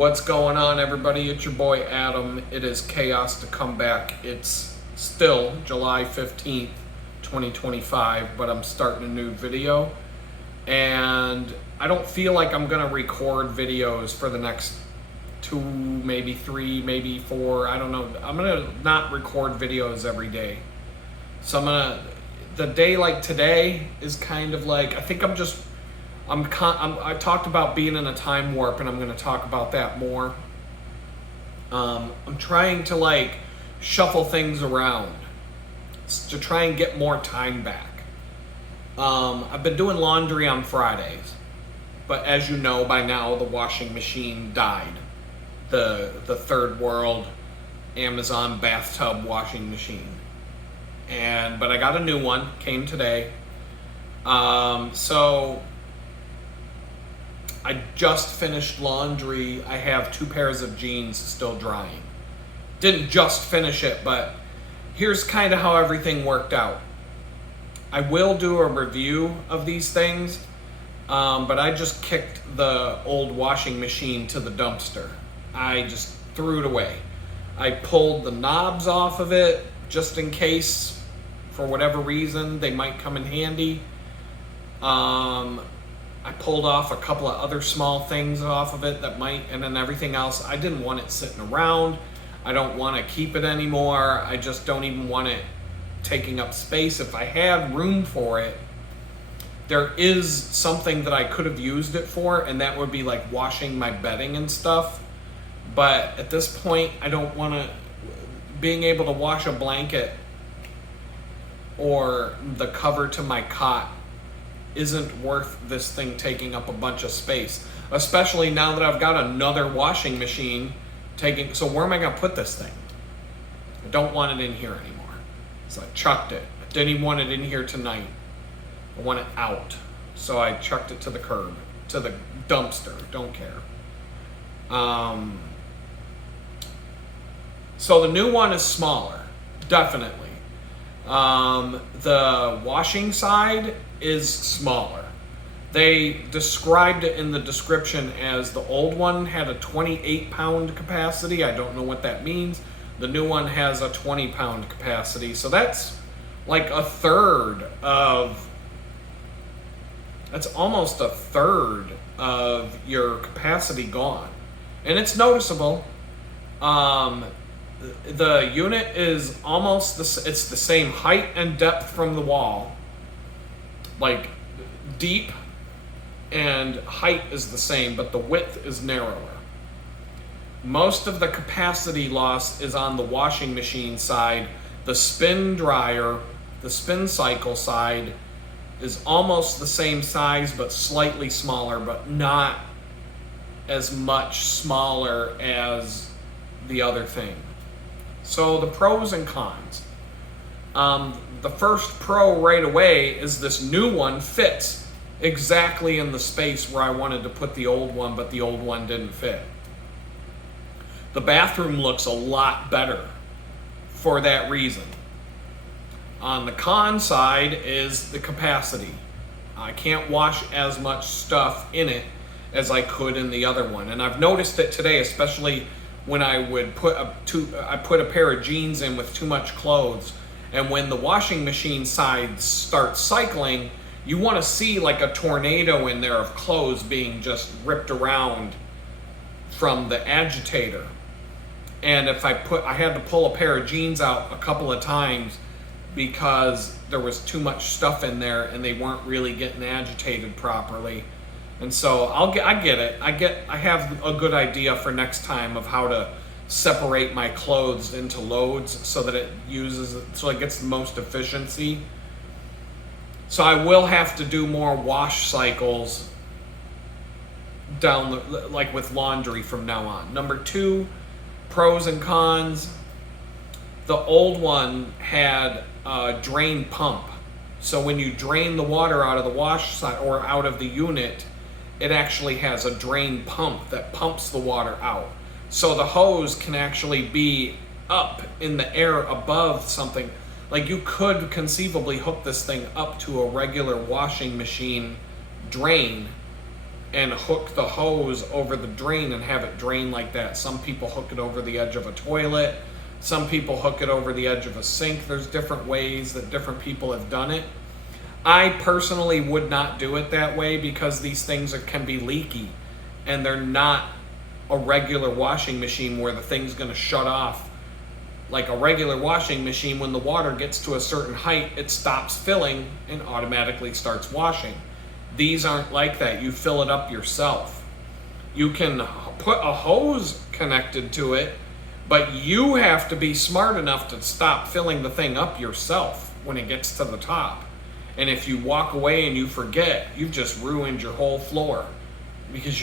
What's going on, everybody? It's your boy Adam. It is chaos to come back. It's still July 15th, 2025, but I'm starting a new video. And I don't feel like I'm going to record videos for the next 2, maybe 3, maybe 4. I don't know. I'm going to not record videos every day. So the day like today is kind of like, I think I talked about being in a time warp, and I'm going to talk about that more. I'm trying to shuffle things around to try and get more time back. I've been doing laundry on Fridays, but as you know by now, the washing machine died. The third world Amazon bathtub washing machine. But I got a new one, came today. So I just finished laundry. I have 2 pairs of jeans still drying. Didn't just finish it, but here's kind of how everything worked out. I will do a review of these things, but I just kicked the old washing machine to the dumpster. I just threw it away. I pulled the knobs off of it just in case, for whatever reason, they might come in handy. I pulled off a couple of other small things off of it that might, and then everything else, I didn't want it sitting around. I don't want to keep it anymore. I just don't even want it taking up space. If I had room for it, there is something that I could have used it for, and that would be like washing my bedding and stuff. But at this point, I don't want to, being able to wash a blanket or the cover to my cot isn't worth this thing taking up a bunch of space, especially now that I've got another washing machine so where am I going to put this thing? I don't want it in here anymore. So I chucked it. I didn't even want it in here tonight. I want it out. So I chucked it to the curb, to the dumpster. Don't care. So the new one is smaller, definitely. The washing side is smaller. They described it in the description as the old one had a 28-pound capacity. I don't know what that means. The new one has a 20-pound capacity. So that's like that's almost a third of your capacity gone. And it's noticeable. The unit is it's the same height and depth from the wall. Like deep and height is the same, but the width is narrower. Most of the capacity loss is on the washing machine side. The spin dryer, the spin cycle side, is almost the same size, but slightly smaller, but not as much smaller as the other thing. So the pros and cons. The first pro right away is this new one fits exactly in the space where I wanted to put the old one, but the old one didn't fit. The bathroom looks a lot better for that reason. On the con side is the capacity. I can't wash as much stuff in it as I could in the other one. And I've noticed it today, especially when I would put a pair of jeans in with too much clothes. And when the washing machine side starts cycling, you want to see like a tornado in there of clothes being just ripped around from the agitator. And if I had to pull a pair of jeans out a couple of times because there was too much stuff in there and they weren't really getting agitated properly. And so I get it. I have a good idea for next time of how to separate my clothes into loads so that it gets the most efficiency. So I will have to do more wash cycles like with laundry from now on. Number 2, pros and cons. The old one had a drain pump. So when you drain the water out of the wash side or out of the unit, it actually has a drain pump that pumps the water out. So the hose can actually be up in the air above something. Like you could conceivably hook this thing up to a regular washing machine drain and hook the hose over the drain and have it drain like that. Some people hook it over the edge of a toilet. Some people hook it over the edge of a sink. There's different ways that different people have done it. I personally would not do it that way because these things can be leaky, and they're not a regular washing machine where the thing's going to shut off. Like a regular washing machine, when the water gets to a certain height, it stops filling and automatically starts washing. These aren't like that. You fill it up yourself. You can put a hose connected to it, but you have to be smart enough to stop filling the thing up yourself when it gets to the top. And if you walk away and you forget, you've just ruined your whole floor because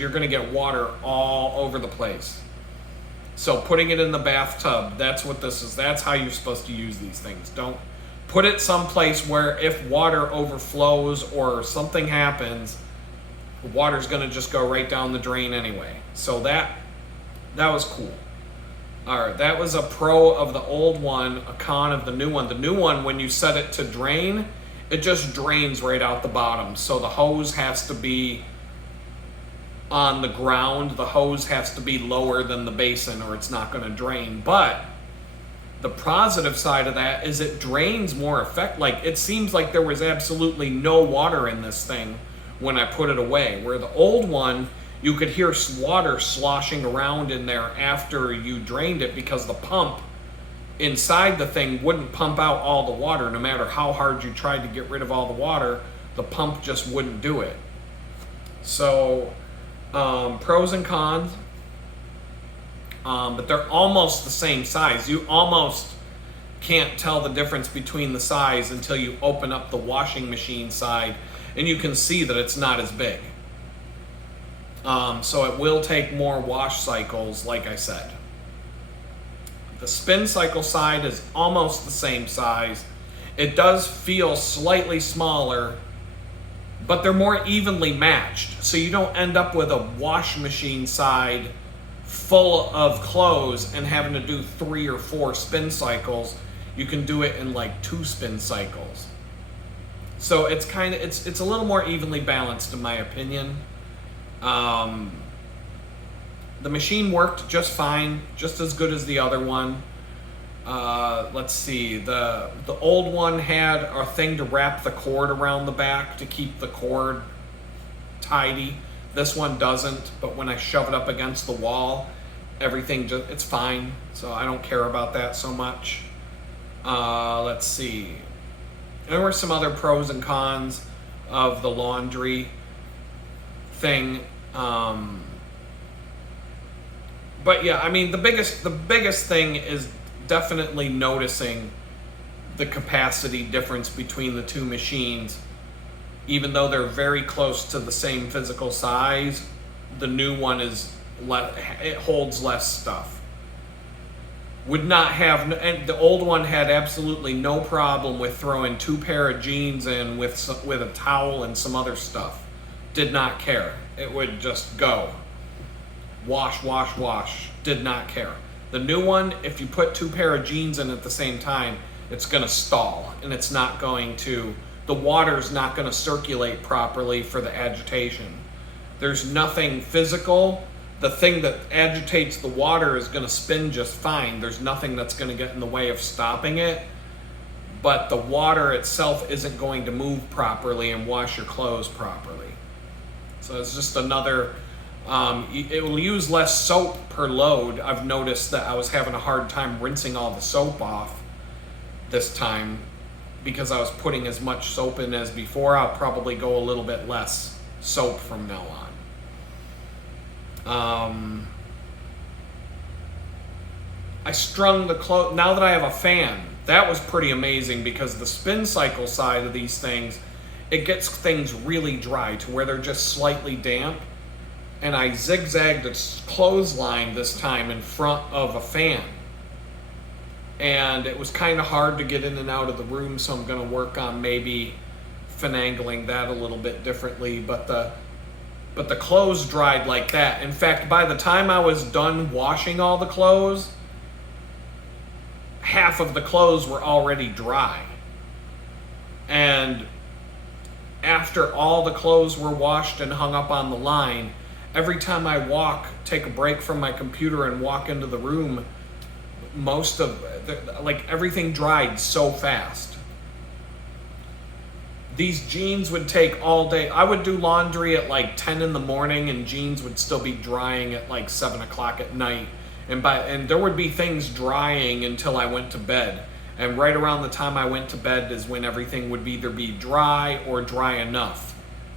you're going to get water all over the place. So putting it in the bathtub, that's what this is. That's how you're supposed to use these things. Don't put it someplace where if water overflows or something happens, the water's going to just go right down the drain anyway. So that was cool. All right, that was a pro of the old one, a con of the new one. The new one, when you set it to drain, it just drains right out the bottom. So the hose has to be on the ground. The hose has to be lower than the basin or it's not going to drain. But the positive side of that is it drains more Like, it seems like there was absolutely no water in this thing when I put it away. Where the old one, you could hear water sloshing around in there after you drained it because the pump inside the thing wouldn't pump out all the water. No matter how hard you tried to get rid of all the water, the pump just wouldn't do it. So, pros and cons. But they're almost the same size. You almost can't tell the difference between the size until you open up the washing machine side and you can see that it's not as big. So it will take more wash cycles, like I said. The spin cycle side is almost the same size. It does feel slightly smaller, but they're more evenly matched. So you don't end up with a wash machine side full of clothes and having to do 3 or 4 spin cycles. You can do it in like 2 spin cycles. So it's a little more evenly balanced in my opinion. The machine worked just fine, just as good as the other one. Let's see, the old one had a thing to wrap the cord around the back to keep the cord tidy. This one doesn't, but when I shove it up against the wall, it's fine. So I don't care about that so much. Let's see. There were some other pros and cons of the laundry thing. But yeah, I mean, the biggest thing is definitely noticing the capacity difference between the two machines. Even though they're very close to the same physical size, the new one it holds less stuff. And the old one had absolutely no problem with throwing 2 pair of jeans in with a towel and some other stuff. Did not care. It would just go. Wash, wash, wash. Did not care. The new one, if you put 2 pair of jeans in at the same time, it's going to stall, and the water's not going to circulate properly for the agitation. There's nothing physical. The thing that agitates the water is going to spin just fine. There's nothing that's going to get in the way of stopping it. But the water itself isn't going to move properly and wash your clothes properly. So it's just another... it will use less soap per load. I've noticed that I was having a hard time rinsing all the soap off this time because I was putting as much soap in as before. I'll probably go a little bit less soap from now on. I strung the clothes. Now that I have a fan, that was pretty amazing because the spin cycle side of these things, it gets things really dry to where they're just slightly damp. And I zigzagged a clothesline this time in front of a fan. And it was kind of hard to get in and out of the room, so I'm going to work on maybe finagling that a little bit differently. But the clothes dried like that. In fact, by the time I was done washing all the clothes, half of the clothes were already dry. And after all the clothes were washed and hung up on the line, every time I take a break from my computer and walk into the room, everything dried so fast. These jeans would take all day. I would do laundry at like 10 in the morning and jeans would still be drying at like 7 o'clock at night. And there would be things drying until I went to bed. And right around the time I went to bed is when everything would either be dry or dry enough.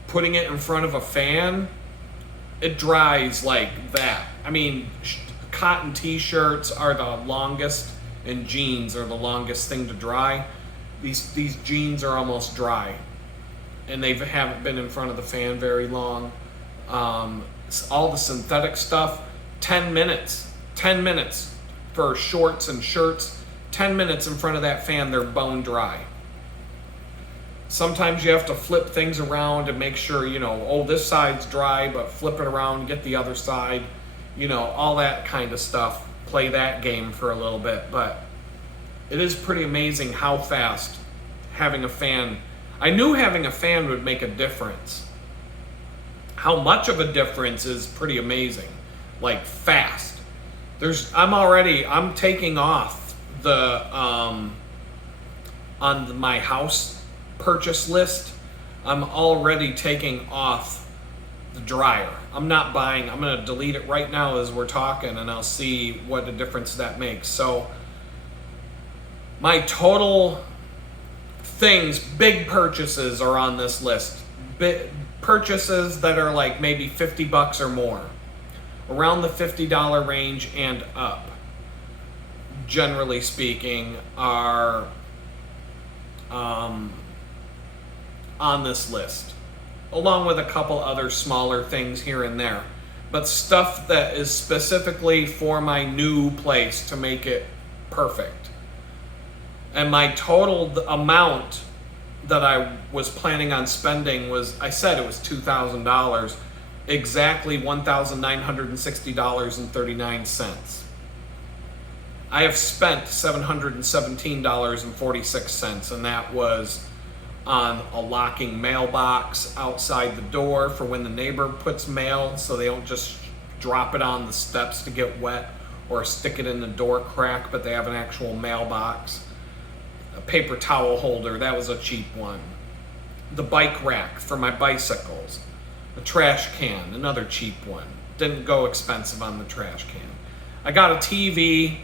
Putting it in front of a fan, it dries like that. I mean, cotton t-shirts are the longest and jeans are the longest thing to dry. These jeans are almost dry. And they haven't been in front of the fan very long. All the synthetic stuff, 10 minutes for shorts and shirts. 10 minutes in front of that fan, they're bone dry. Sometimes you have to flip things around and make sure, this side's dry, but flip it around, get the other side, all that kind of stuff. Play that game for a little bit, but it is pretty amazing how fast having a fan. I knew having a fan would make a difference. How much of a difference is pretty amazing. Like fast. I'm taking off the on my house purchase list. I'm already taking off the dryer. I'm not buying. I'm going to delete it right now as we're talking, and I'll see what a difference that makes. So my total things, big purchases are on this list. Big purchases that are like maybe $50 or more. Around the $50 range and up, generally speaking, are on this list. Along with a couple other smaller things here and there. But stuff that is specifically for my new place to make it perfect. And my total amount that I was planning on spending I said it was $2,000, exactly $1,960.39. I have spent $717.46, and that was on a locking mailbox outside the door for when the neighbor puts mail, so they don't just drop it on the steps to get wet or stick it in the door crack, but they have an actual mailbox. A paper towel holder, that was a cheap one. The bike rack for my bicycles. A trash can, another cheap one. Didn't go expensive on the trash can. I got a TV,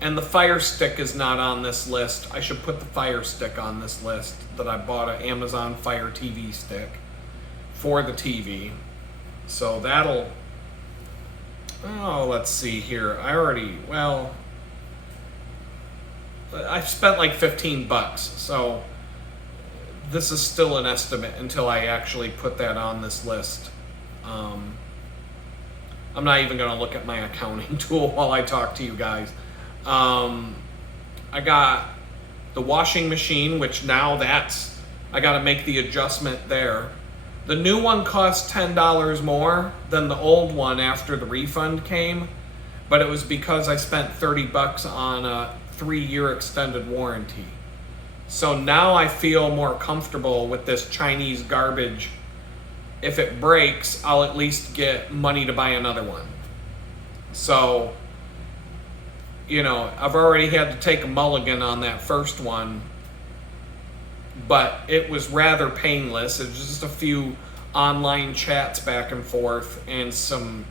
and the Fire Stick is not on this list. I should put the Fire Stick on this list, that I bought an Amazon Fire TV stick for the TV. So let's see here. I've spent like $15, so this is still an estimate until I actually put that on this list. I'm not even going to look at my accounting tool while I talk to you guys. I got the washing machine, which now I got to make the adjustment there. The new one costs $10 more than the old one after the refund came, but it was because I spent $30 on a 3-year extended warranty. So now I feel more comfortable with this Chinese garbage. If it breaks, I'll at least get money to buy another one. So, I've already had to take a mulligan on that first one, but it was rather painless. It was just a few online chats back and forth and some,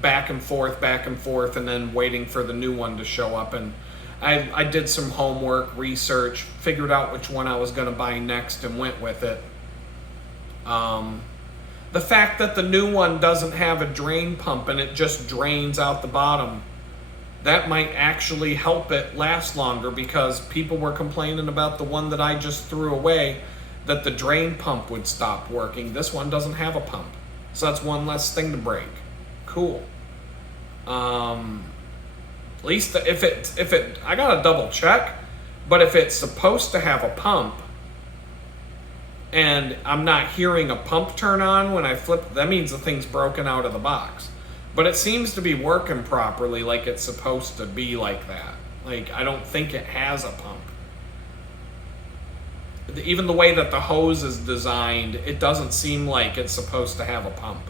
back and forth, and then waiting for the new one to show up. And I did some homework, research, figured out which one I was going to buy next and went with it. The fact that the new one doesn't have a drain pump and it just drains out the bottom, that might actually help it last longer, because people were complaining about the one that I just threw away, that the drain pump would stop working. This one doesn't have a pump, so that's one less thing to break. Cool. At least if it I gotta double check, but if it's supposed to have a pump and I'm not hearing a pump turn on when I flip, that means the thing's broken out of the box. But it seems to be working properly, like it's supposed to be like that. Like, I don't think it has a pump. even the way that the hose is designed, it doesn't seem like it's supposed to have a pump.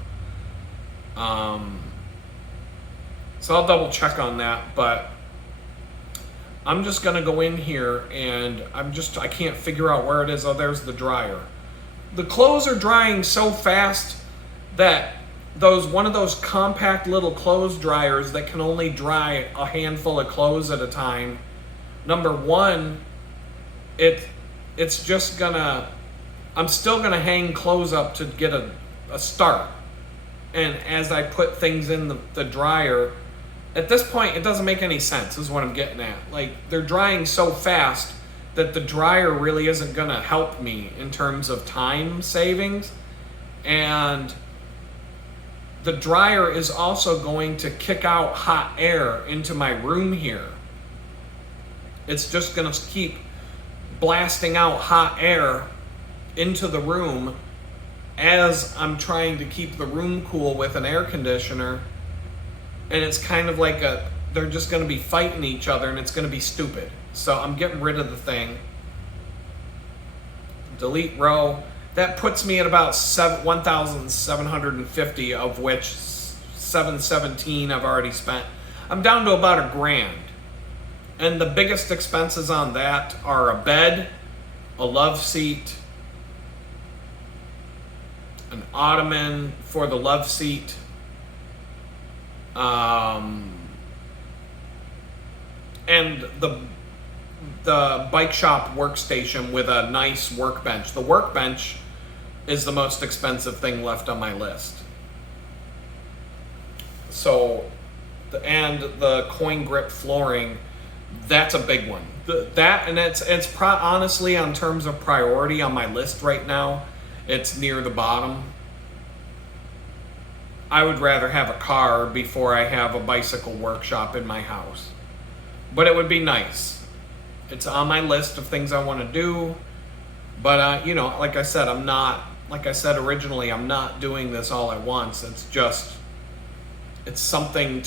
So I'll double check on that, but I'm just gonna go in here and I can't figure out where it is. Oh, there's the dryer. The clothes are drying so fast that one of those compact little clothes dryers that can only dry a handful of clothes at a time, number one, it's just gonna, I'm still gonna hang clothes up to get a start. And as I put things in the dryer, at this point, it doesn't make any sense, is what I'm getting at. Like, they're drying so fast that the dryer really isn't gonna help me in terms of time savings. And the dryer is also going to kick out hot air into my room here. It's just gonna keep blasting out hot air into the room as I'm trying to keep the room cool with an air conditioner. And it's kind of like they're just going to be fighting each other, and it's going to be stupid. So I'm getting rid of the thing. Delete row. That puts me at about 1,750, of which 717 I've already spent. I'm down to about $1,000. And the biggest expenses on that are a bed, a love seat, an ottoman for the love seat, and the bike shop workstation with a nice workbench. The workbench is the most expensive thing left on my list. So, and the coin grip flooring, that's a big one. It's honestly, on terms of priority on my list right now, it's near the bottom. I would rather have a car before I have a bicycle workshop in my house. But it would be nice. It's on my list of things I want to do. But, like I said, originally, I'm not doing this all at once. It's something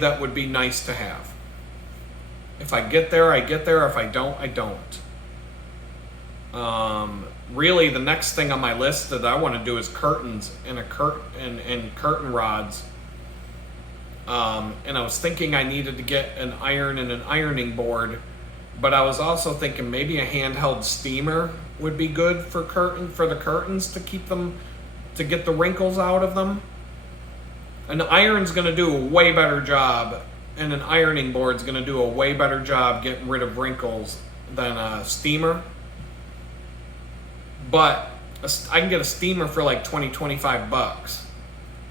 that would be nice to have. If I get there, I get there. If I don't, I don't. Really, the next thing on my list that I want to do is curtains and curtain rods. And I was thinking I needed to get an iron and an ironing board, but I was also thinking maybe a handheld steamer would be good for the curtains to get the wrinkles out of them. An iron's going to do a way better job, and an ironing board's going to do a way better job getting rid of wrinkles than a steamer. But I can get a steamer for like $20-25.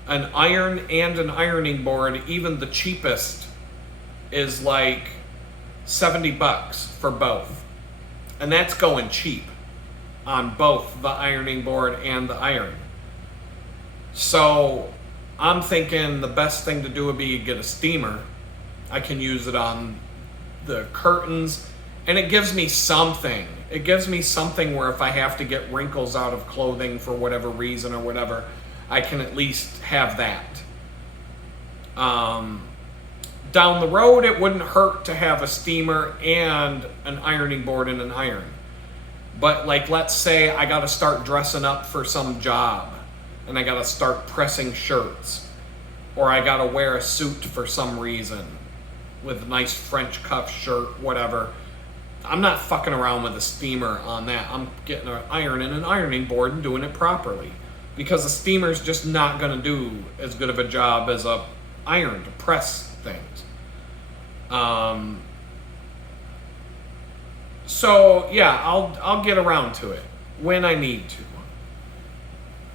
An iron and an ironing board, even the cheapest, is like $70 for both. And that's going cheap on both the ironing board and the iron. So I'm thinking the best thing to do would be get a steamer. I can use it on the curtains, and it gives me something. It gives me something where if I have to get wrinkles out of clothing for whatever reason or whatever, I can at least have that. Down the road, it wouldn't hurt to have a steamer and an ironing board and an iron. But like, let's say I got to start dressing up for some job, and I got to start pressing shirts, or I got to wear a suit for some reason with a nice French cuff shirt, whatever. I'm not fucking around with a steamer on that. I'm getting an iron and an ironing board and doing it properly, because a steamer's just not going to do as good of a job as a iron to press things. So yeah, I'll get around to it when I need to.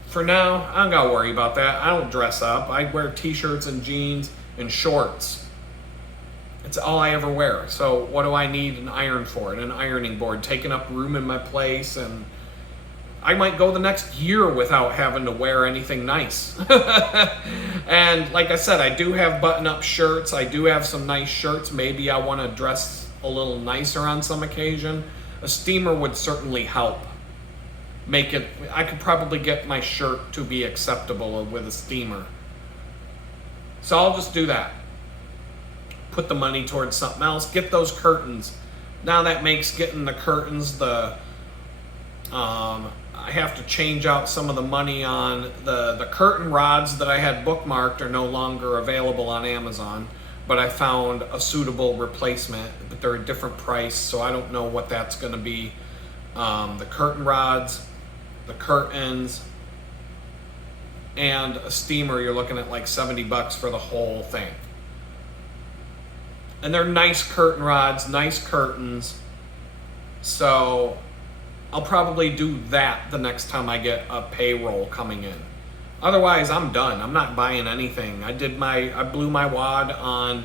For now, I don't gotta worry about that. I don't dress up. I wear t-shirts and jeans and shorts. It's all I ever wear. So what do I need an iron for? And an ironing board taking up room in my place, and I might go the next year without having to wear anything nice. And like I said, I do have button-up shirts. I do have some nice shirts. Maybe I want to dress a little nicer on some occasion. A steamer would certainly help make it. I could probably get my shirt to be acceptable with a steamer. So I'll just do that. Put the money towards something else. Get those curtains Now that makes getting the curtains, I have to change out some of the money on the curtain rods that I had bookmarked are no longer available on Amazon, but I found a suitable replacement, but they're a different price, so I don't know what that's going to be. The curtain rods, the curtains, and a steamer, you're looking at like $70 for the whole thing. And they're nice curtain rods, nice curtains. So I'll probably do that the next time I get a payroll coming in. Otherwise, I'm done. I'm not buying anything. I blew my wad on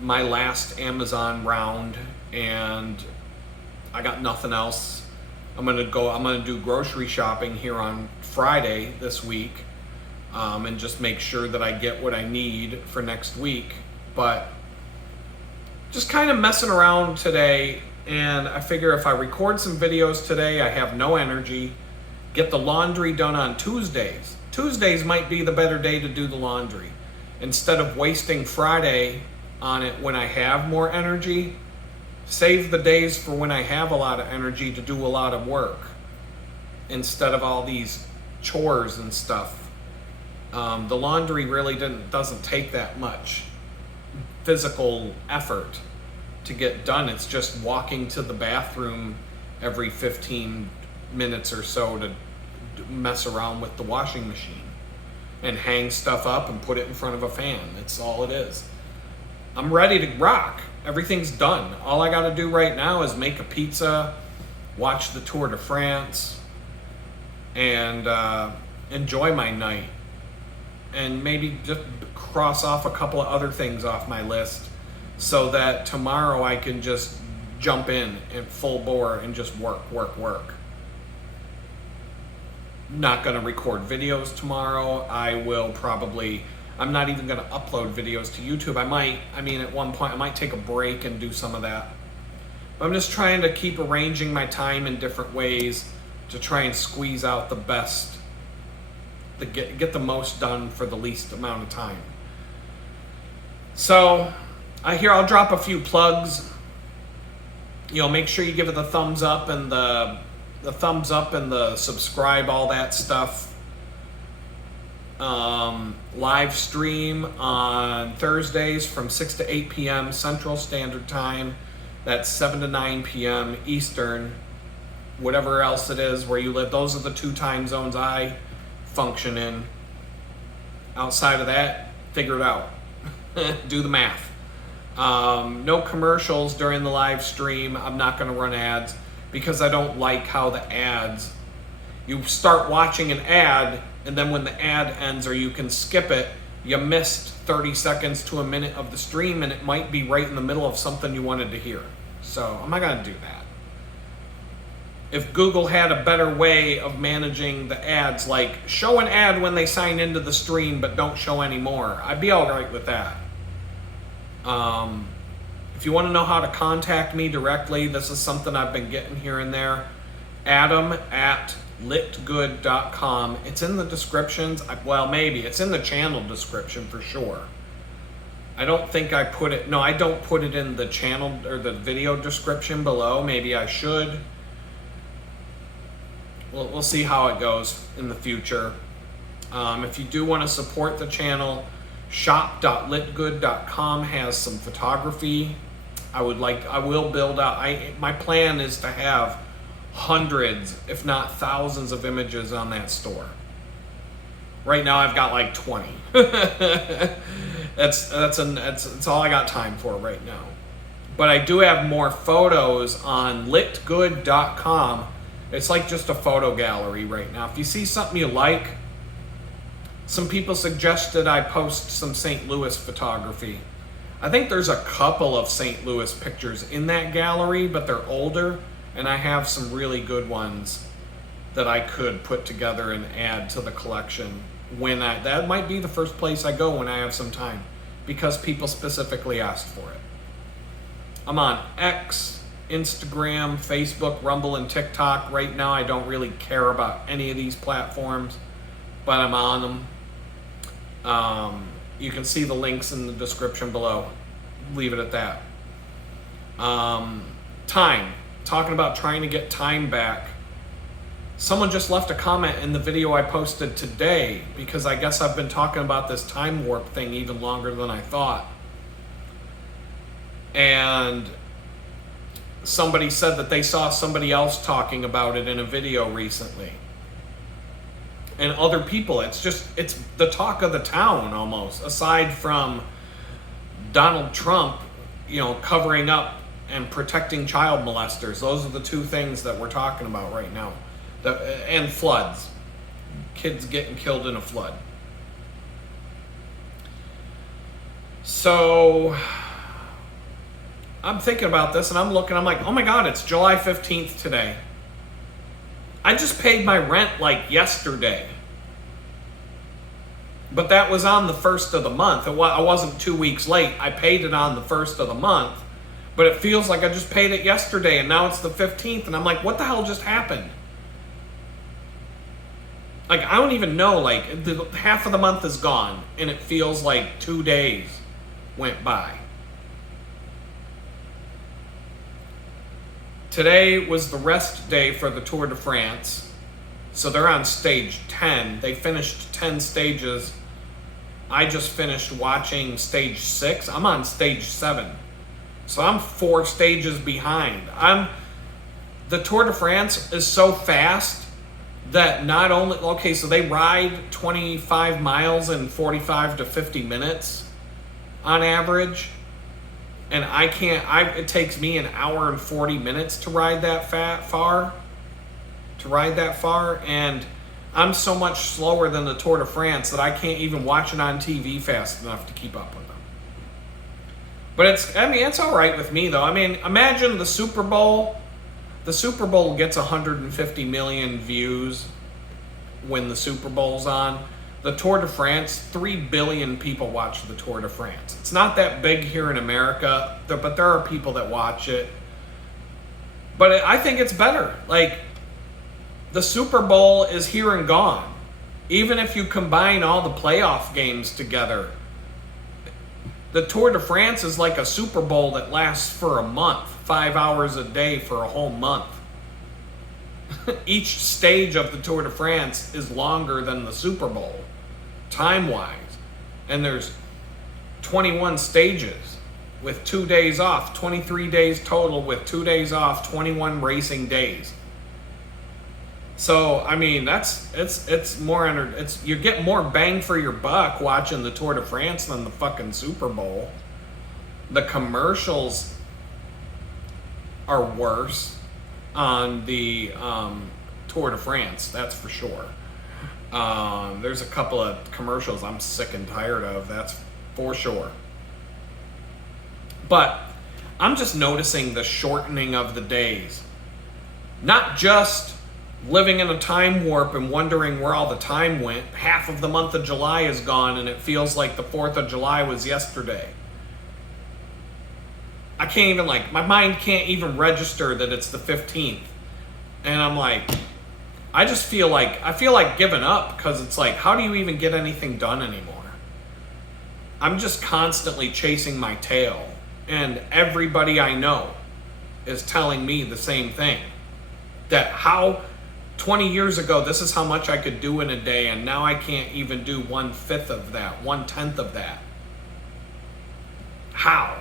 my last Amazon round, and I got nothing else. I'm gonna do grocery shopping here on Friday this week, and just make sure that I get what I need for next week. But just kind of messing around today, and I figure if I record some videos today, I have no energy. Get the laundry done on Tuesdays. Tuesdays might be the better day to do the laundry. Instead of wasting Friday on it when I have more energy, save the days for when I have a lot of energy to do a lot of work, instead of all these chores and stuff. The laundry really doesn't take that much physical effort to get done. It's just walking to the bathroom every 15 minutes or so to mess around with the washing machine and hang stuff up and put it in front of a fan. That's all it is. I'm ready to rock. Everything's done. All I got to do right now is make a pizza, watch the Tour de France, and enjoy my night. And maybe just cross off a couple of other things off my list so that tomorrow I can just jump in full bore and just work. Not going to record videos tomorrow. I'm not even going to upload videos to YouTube. At one point I might take a break and do some of that. But I'm just trying to keep arranging my time in different ways to try and squeeze out the best, to get the most done for the least amount of time. So I'll drop a few plugs. Make sure you give it the thumbs up and the subscribe, all that stuff. Live stream on Thursdays from 6 to 8 p.m. Central Standard Time. That's 7 to 9 p.m. Eastern. Whatever else it is where you live. Those are the 2 time zones I function in. Outside of that, figure it out. Do the math. No commercials during the live stream. I'm not going to run ads because I don't like how the ads, you start watching an ad and then when the ad ends, or you can skip it, you missed 30 seconds to a minute of the stream and it might be right in the middle of something you wanted to hear. So I'm not going to do that. If Google had a better way of managing the ads, like show an ad when they sign into the stream but don't show any more, I'd be all right with that. If you want to know how to contact me directly, this is something I've been getting here and there. Adam@litgood.com. It's in the descriptions. Maybe it's in the channel description for sure. I don't think I put it. No, I don't put it in the channel or the video description below. Maybe I should. We'll see how it goes in the future. If you do want to support the channel, shop.litgood.com has some photography. I will build out. My plan is to have hundreds, if not thousands, of images on that store. Right now, I've got like 20. That's all I got time for right now. But I do have more photos on litgood.com. It's like just a photo gallery right now. If you see something you like, some people suggested I post some St. Louis photography. I think there's a couple of St. Louis pictures in that gallery, but they're older, and I have some really good ones that I could put together and add to the collection. That might be the first place I go when I have some time, because people specifically asked for it. I'm on X, Instagram, Facebook, Rumble, and TikTok. Right now, I don't really care about any of these platforms, but I'm on them. You can see the links in the description below. Leave it at that. Time. Talking about trying to get time back. Someone just left a comment in the video I posted today, because I guess I've been talking about this time warp thing even longer than I thought. And somebody said that they saw somebody else talking about it in a video recently. And other people, it's the talk of the town almost, aside from Donald Trump, covering up and protecting child molesters. Those are the two things that we're talking about right now. And floods. Kids getting killed in a flood. So I'm thinking about this and I'm like, oh my God, it's July 15th today. I just paid my rent like yesterday. But that was on the 1st of the month. I wasn't 2 weeks late. I paid it on the 1st of the month. But it feels like I just paid it yesterday and now it's the 15th. And I'm like, what the hell just happened? Like, I don't even know. Like, half of the month is gone and it feels like 2 days went by. Today was the rest day for the Tour de France. So they're on stage 10. They finished 10 stages. I just finished watching stage 6. I'm on stage 7. So I'm 4 stages behind. The Tour de France is so fast that not only, okay, so they ride 25 miles in 45 to 50 minutes on average. And it takes me an hour and 40 minutes to ride that far. And I'm so much slower than the Tour de France that I can't even watch it on TV fast enough to keep up with them. But it's all right with me though. I mean, imagine the Super Bowl. The Super Bowl gets 150 million views when the Super Bowl's on. The Tour de France, 3 billion people watch the Tour de France. It's not that big here in America, but there are people that watch it. But I think it's better. Like, the Super Bowl is here and gone. Even if you combine all the playoff games together, the Tour de France is like a Super Bowl that lasts for a month, 5 hours a day for a whole month. Each stage of the Tour de France is longer than the Super Bowl, time-wise. And there's 21 stages with 2 days off, 23 days total with 2 days off, 21 racing days. So, I mean, it's more you get more bang for your buck watching the Tour de France than the fucking Super Bowl. The commercials are worse on the Tour de France, that's for sure. There's a couple of commercials I'm sick and tired of, that's for sure. But I'm just noticing the shortening of the days. Not just living in a time warp and wondering where all the time went. Half of the month of July is gone and it feels like the 4th of July was yesterday. I can't even, my mind can't even register that it's the 15th. And I'm like, I feel like giving up, because it's like, how do you even get anything done anymore? I'm just constantly chasing my tail. And everybody I know is telling me the same thing. That 20 years ago, this is how much I could do in a day, and now I can't even do 1/5 of that, 1/10 of that. How?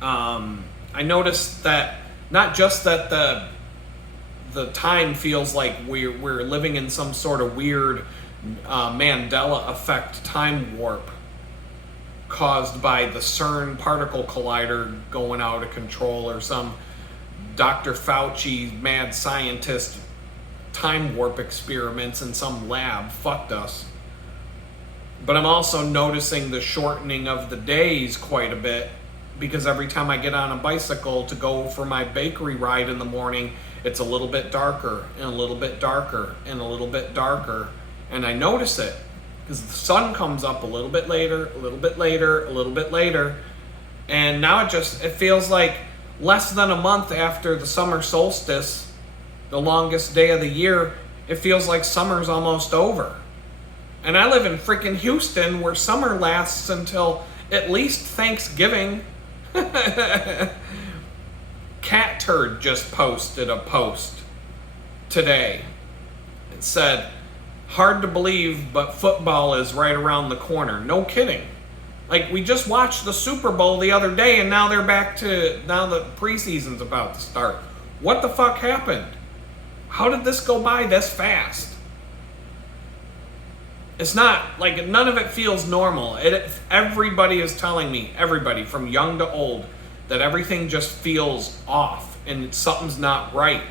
I noticed that not just that the time feels like we're living in some sort of weird Mandela effect time warp caused by the CERN particle collider going out of control, or some Dr. Fauci mad scientist time warp experiments in some lab fucked us. But I'm also noticing the shortening of the days quite a bit, because every time I get on a bicycle to go for my bakery ride in the morning, it's a little bit darker and a little bit darker and a little bit darker. And I notice it because the sun comes up a little bit later, a little bit later, a little bit later. And now it feels like less than a month after the summer solstice, the longest day of the year, it feels like summer's almost over. And I live in freaking Houston, where summer lasts until at least Thanksgiving. Cat Turd just posted a post today. It said, hard to believe, but football is right around the corner. No kidding. Like, we just watched the Super Bowl the other day, and now they're back to, now the preseason's about to start. What the fuck happened? How did this go by this fast? It's not, like, none of it feels normal. Everybody is telling me, everybody from young to old, that everything just feels off and something's not right.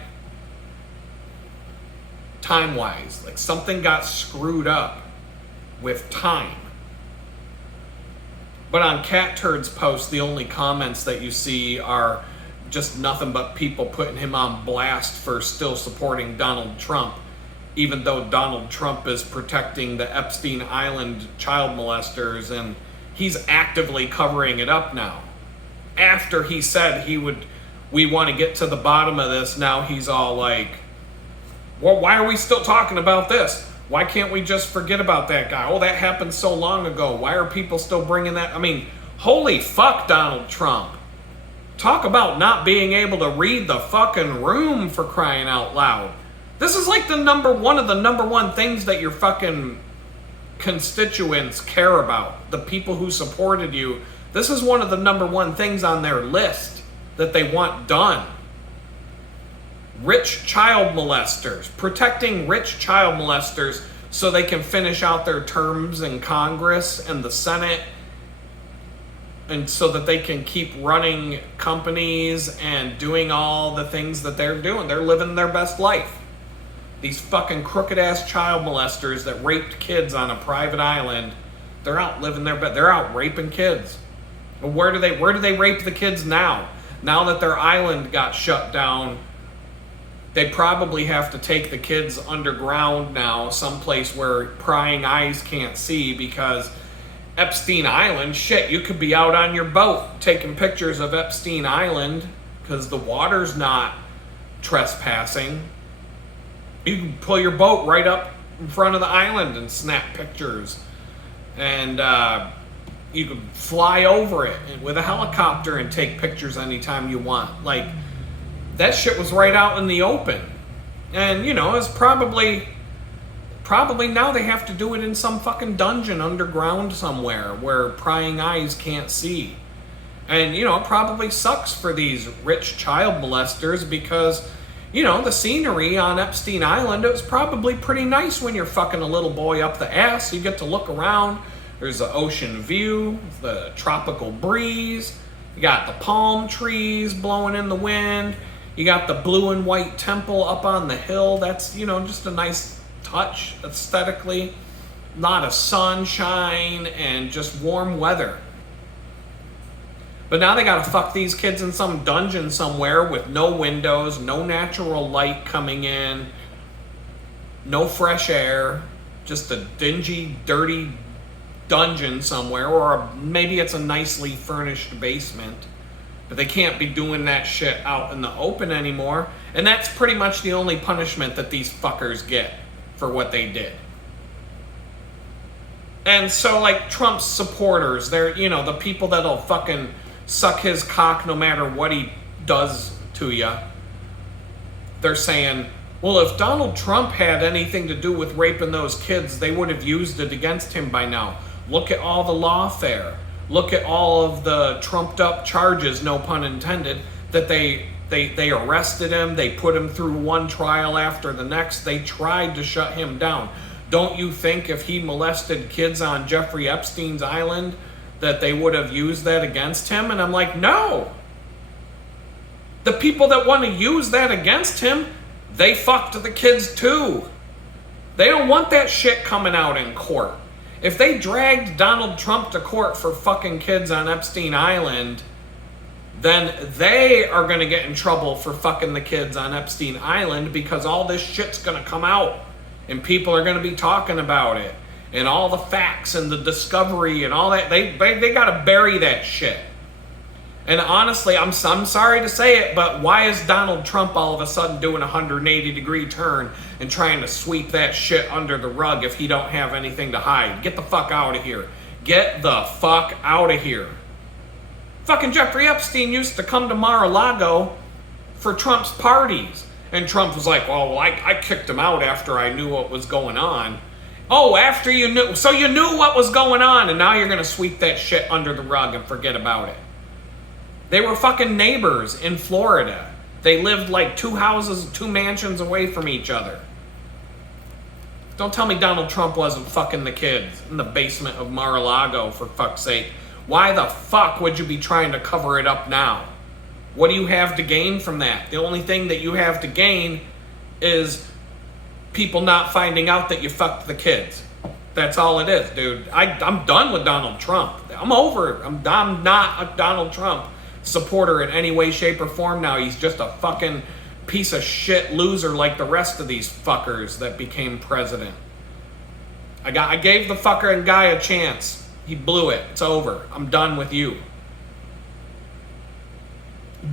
Time-wise, like something got screwed up with time. But on Cat Turd's post, the only comments that you see are just nothing but people putting him on blast for still supporting Donald Trump, even though Donald Trump is protecting the Epstein Island child molesters, and he's actively covering it up now. After he said we want to get to the bottom of this, now he's all like, well, why are we still talking about this? Why can't we just forget about that guy? Oh, that happened so long ago. Why are people still bringing that? I mean, holy fuck, Donald Trump. Talk about not being able to read the fucking room, for crying out loud. This is like one of the number one things that your fucking constituents care about. The people who supported you. This is one of the number one things on their list that they want done. Rich child molesters, protecting rich child molesters so they can finish out their terms in Congress and the Senate, and so that they can keep running companies and doing all the things that they're doing. They're living their best life. These fucking crooked ass child molesters that raped kids on a private island, they're out living their best. They're out raping kids. Where do they rape the kids now? Now that their island got shut down, they probably have to take the kids underground now, someplace where prying eyes can't see, because Epstein Island, shit, you could be out on your boat taking pictures of Epstein Island because the water's not trespassing. You can pull your boat right up in front of the island and snap pictures. And you can fly over it with a helicopter and take pictures anytime you want. Like, that shit was right out in the open. And, you know, it's probably now they have to do it in some fucking dungeon underground somewhere where prying eyes can't see. And, you know, it probably sucks for these rich child molesters because, you know, the scenery on Epstein Island, it was probably pretty nice when you're fucking a little boy up the ass. You get to look around. There's the ocean view, the tropical breeze. You got the palm trees blowing in the wind. You got the blue and white temple up on the hill. That's, you know, just a nice touch aesthetically. A lot of sunshine and just warm weather. But now they gotta fuck these kids in some dungeon somewhere with no windows, no natural light coming in, no fresh air, just a dingy, dirty dungeon somewhere, or maybe it's a nicely furnished basement. But they can't be doing that shit out in the open anymore. And that's pretty much the only punishment that these fuckers get for what they did. And so, like, Trump's supporters, they're, you know, the people that'll fucking suck his cock no matter what he does to you. They're saying, well, if Donald Trump had anything to do with raping those kids, they would have used it against him by now. Look at all the lawfare. Look at all of the trumped up charges, no pun intended, that they arrested him. They put him through one trial after the next. They tried to shut him down. Don't you think if he molested kids on Jeffrey Epstein's island that they would have used that against him? And I'm like, no. The people that want to use that against him, they fucked the kids too. They don't want that shit coming out in court. If they dragged Donald Trump to court for fucking kids on Epstein Island, then they are going to get in trouble for fucking the kids on Epstein Island, because all this shit's going to come out and people are going to be talking about it and all the facts and the discovery and all that. They got to bury that shit. And honestly, I'm sorry to say it, but why is Donald Trump all of a sudden doing a 180-degree turn and trying to sweep that shit under the rug if he don't have anything to hide? Get the fuck out of here. Get the fuck out of here. Fucking Jeffrey Epstein used to come to Mar-a-Lago for Trump's parties. And Trump was like, well, I kicked him out after I knew what was going on. Oh, after you knew, so you knew what was going on, and now you're going to sweep that shit under the rug and forget about it. They were fucking neighbors in Florida. They lived like 2 houses, 2 mansions away from each other. Don't tell me Donald Trump wasn't fucking the kids in the basement of Mar-a-Lago, for fuck's sake. Why the fuck would you be trying to cover it up now? What do you have to gain from that? The only thing that you have to gain is people not finding out that you fucked the kids. That's all it is, dude. I'm done with Donald Trump. I'm over it. I'm not a Donald Trump supporter in any way, shape, or form now. He's just a fucking piece of shit loser like the rest of these fuckers that became president. I gave the fucker and guy a chance. He blew it. It's over. I'm done with you.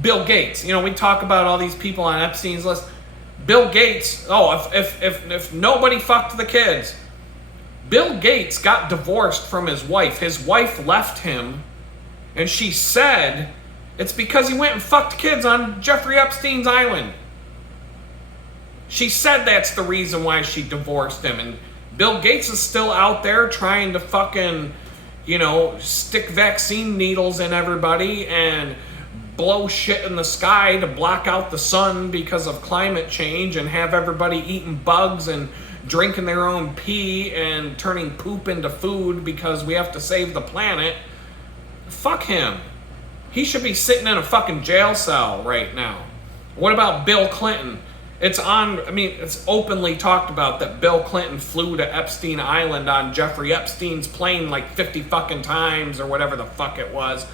Bill Gates. You know, we talk about all these people on Epstein's list. Bill Gates, if nobody fucked the kids, Bill Gates got divorced from his wife. His wife left him, and she said it's because he went and fucked kids on Jeffrey Epstein's island. She said that's the reason why she divorced him. And Bill Gates is still out there trying to fucking, you know, stick vaccine needles in everybody and blow shit in the sky to block out the sun because of climate change and have everybody eating bugs and drinking their own pee and turning poop into food because we have to save the planet. Fuck him. He should be sitting in a fucking jail cell right now. What about Bill Clinton? It's openly talked about that Bill Clinton flew to Epstein Island on Jeffrey Epstein's plane like 50 fucking times or whatever the fuck it was.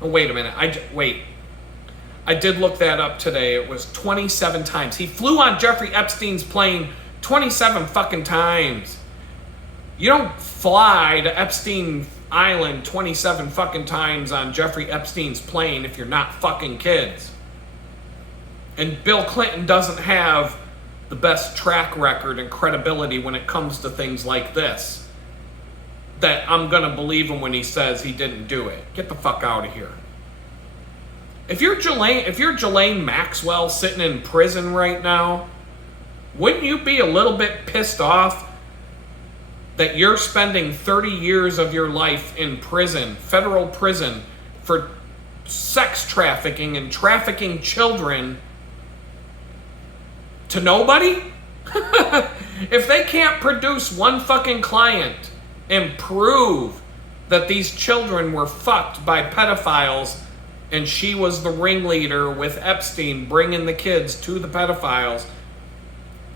Oh, wait a minute. I did look that up today. It was 27 times. He flew on Jeffrey Epstein's plane 27 fucking times. You don't fly to Epstein Island 27 fucking times on Jeffrey Epstein's plane if you're not fucking kids. And Bill Clinton doesn't have the best track record and credibility when it comes to things like this. That I'm gonna believe him when he says he didn't do it. Get the fuck out of here. If you're Ghislaine Maxwell sitting in prison right now, wouldn't you be a little bit pissed off that you're spending 30 years of your life in prison, federal prison, for sex trafficking and trafficking children to nobody? If they can't produce one fucking client and prove that these children were fucked by pedophiles and she was the ringleader with Epstein bringing the kids to the pedophiles.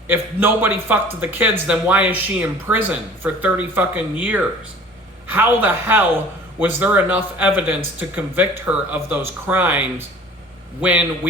If nobody fucked the kids, then why is she in prison for 30 fucking years? How the hell was there enough evidence to convict her of those crimes when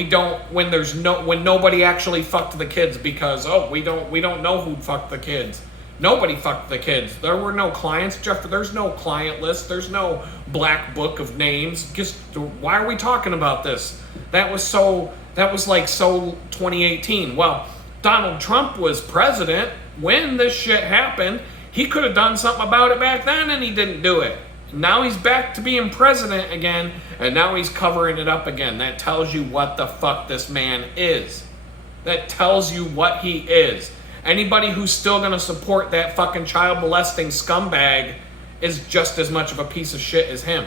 nobody actually fucked the kids because we don't know who fucked the kids. Nobody fucked the kids. There were no clients. Jeff, there's no client list. There's no black book of names. Just why are we talking about this? That was like 2018. Well, Donald Trump was president when this shit happened. He could have done something about it back then and he didn't do it. Now he's back to being president again and now he's covering it up again. That tells you what the fuck this man is. That tells you what he is. Anybody who's still going to support that fucking child molesting scumbag is just as much of a piece of shit as him.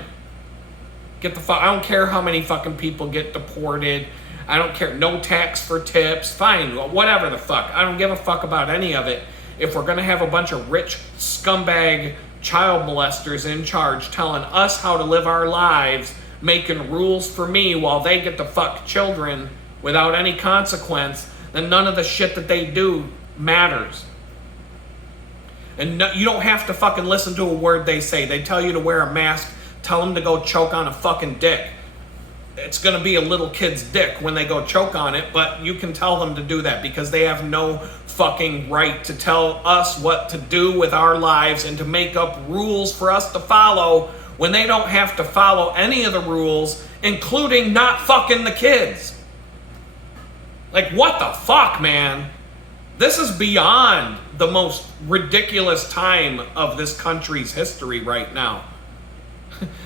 Get the fuck. I don't care how many fucking people get deported. I don't care. No tax for tips. Fine. Whatever the fuck. I don't give a fuck about any of it. If we're going to have a bunch of rich scumbag child molesters in charge telling us how to live our lives, making rules for me while they get to fuck children without any consequence, then none of the shit that they do matters. And no, you don't have to fucking listen to a word they say. They tell you to wear a mask, tell them to go choke on a fucking dick. It's gonna be a little kid's dick when they go choke on it, but you can tell them to do that because they have no fucking right to tell us what to do with our lives and to make up rules for us to follow when they don't have to follow any of the rules, including not fucking the kids. Like, what the fuck, man? This is beyond the most ridiculous time of this country's history right now.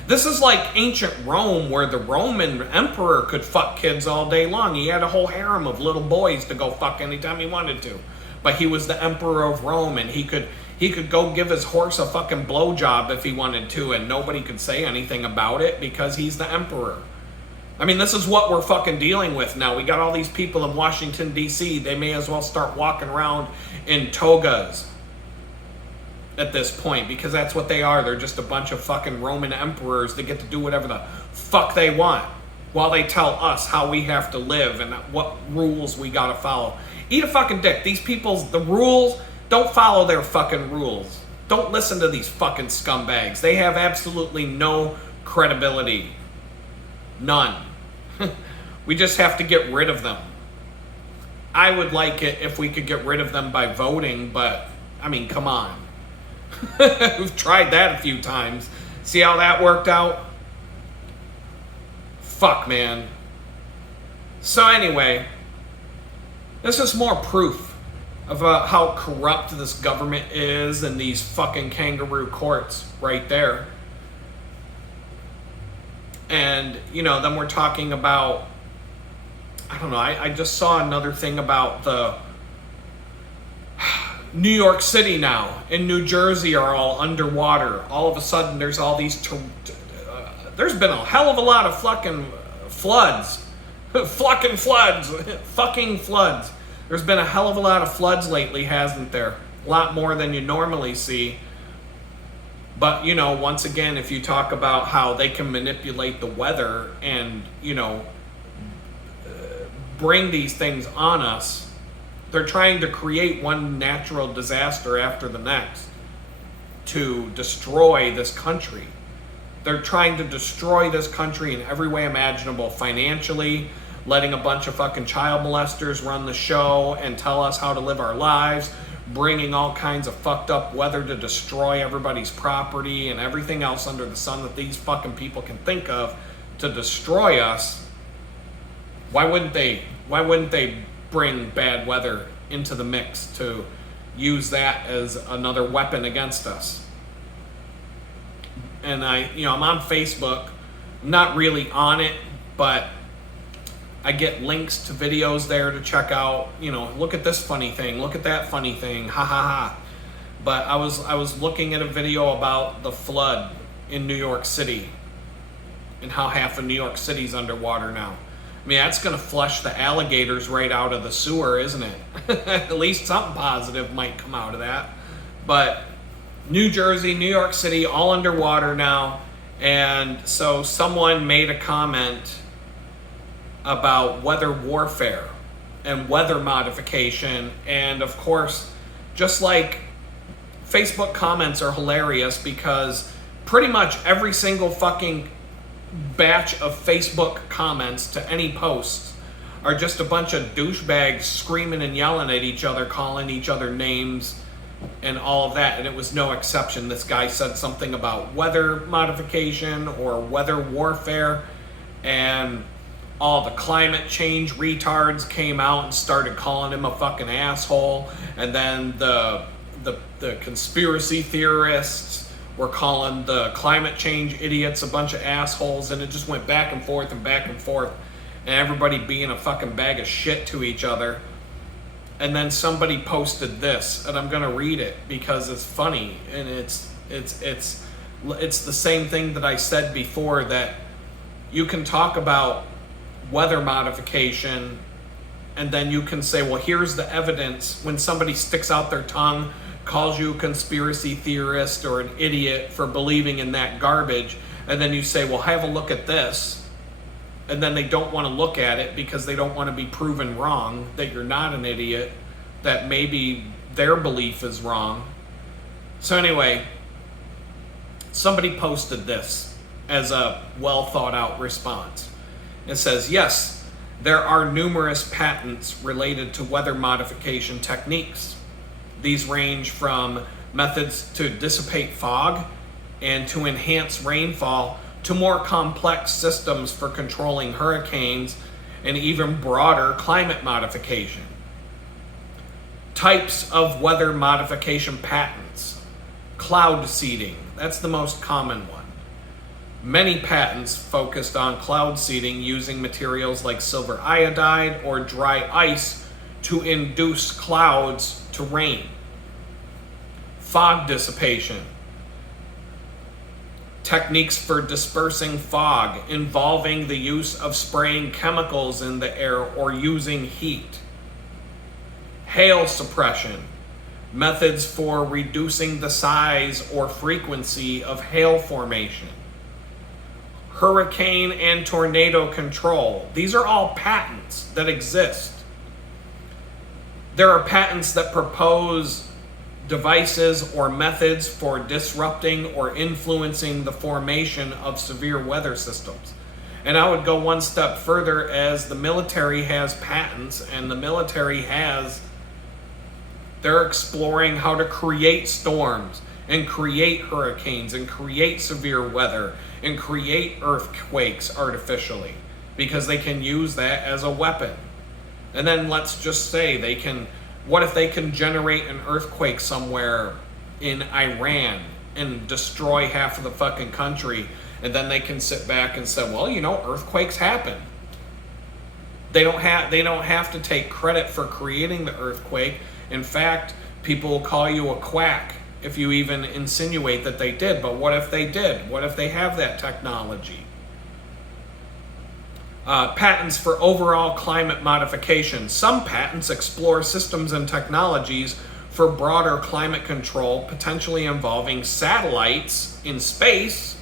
This is like ancient Rome, where the Roman emperor could fuck kids all day long. He had a whole harem of little boys to go fuck anytime he wanted to. But he was the emperor of Rome, and he could go give his horse a fucking blowjob if he wanted to, and nobody could say anything about it because he's the emperor. I mean, this is what we're fucking dealing with now. We got all these people in Washington, D.C. They may as well start walking around in togas at this point, because that's what they are. They're just a bunch of fucking Roman emperors that get to do whatever the fuck they want while they tell us how we have to live and what rules we gotta follow. Eat a fucking dick. These people's, the rules, don't follow their fucking rules. Don't listen to these fucking scumbags. They have absolutely no credibility. None. We just have to get rid of them. I would like it if we could get rid of them by voting, but, I mean, come on. We've tried that a few times. See how that worked out? Fuck, man. So anyway, this is more proof of how corrupt this government is and these fucking kangaroo courts right there. And, you know, then we're talking about, I don't know, I just saw another thing about the New York City now and New Jersey are all underwater. All of a sudden, there's all these, there's been a hell of a lot of fucking floods. Fucking floods. Fucking floods. There's been a hell of a lot of floods lately, hasn't there? A lot more than you normally see. But, you know, once again, if you talk about how they can manipulate the weather and, you know, bring these things on us, they're trying to create one natural disaster after the next to destroy this country. They're trying to destroy this country in every way imaginable, financially, letting a bunch of fucking child molesters run the show and tell us how to live our lives, bringing all kinds of fucked up weather to destroy everybody's property and everything else under the sun that these fucking people can think of to destroy us. Why wouldn't they bring bad weather into the mix to use that as another weapon against us? And I'm on Facebook. I'm not really on it, but I get links to videos there to check out. You know, look at this funny thing, look at that funny thing, ha ha ha. But I was looking at a video about the flood in New York City and how half of New York City's underwater now. I mean, that's going to flush the alligators right out of the sewer, isn't it? At least something positive might come out of that. But New Jersey, New York City, all underwater now. And so someone made a comment about weather warfare and weather modification. And of course, just like Facebook comments are hilarious because pretty much every single fucking batch of Facebook comments to any posts are just a bunch of douchebags screaming and yelling at each other, calling each other names and all of that. And it was no exception. This guy said something about weather modification or weather warfare, and all the climate change retards came out and started calling him a fucking asshole. And then the conspiracy theorists were calling the climate change idiots a bunch of assholes, and it just went back and forth and back and forth, and everybody being a fucking bag of shit to each other. And then somebody posted this, and I'm gonna read it because it's funny, and it's the same thing that I said before, that you can talk about weather modification and then you can say, well, here's the evidence. When somebody sticks out their tongue, calls you a conspiracy theorist or an idiot for believing in that garbage, and then you say, well, have a look at this, and then they don't want to look at it because they don't want to be proven wrong, that you're not an idiot, that maybe their belief is wrong. So anyway, somebody posted this as a well thought out response. It says, yes, there are numerous patents related to weather modification techniques. These range from methods to dissipate fog and to enhance rainfall to more complex systems for controlling hurricanes and even broader climate modification. Types of weather modification patents. Cloud seeding, that's the most common one. Many patents focused on cloud seeding using materials like silver iodide or dry ice to induce clouds to rain. Fog dissipation. Techniques for dispersing fog involving the use of spraying chemicals in the air or using heat. Hail suppression. Methods for reducing the size or frequency of hail formation. Hurricane and tornado control. These are all patents that exist. There are patents that propose devices or methods for disrupting or influencing the formation of severe weather systems. And I would go one step further, as the military has patents, and the military they're exploring how to create storms and create hurricanes and create severe weather and create earthquakes artificially, because they can use that as a weapon. And then let's just say what if they can generate an earthquake somewhere in Iran and destroy half of the fucking country, and then they can sit back and say, well, earthquakes happen. They don't have to take credit for creating the earthquake. In fact, people will call you a quack if you even insinuate that they did. But what if they did? What if they have that technology? Patents for overall climate modification. Some patents explore systems and technologies for broader climate control, potentially involving satellites in space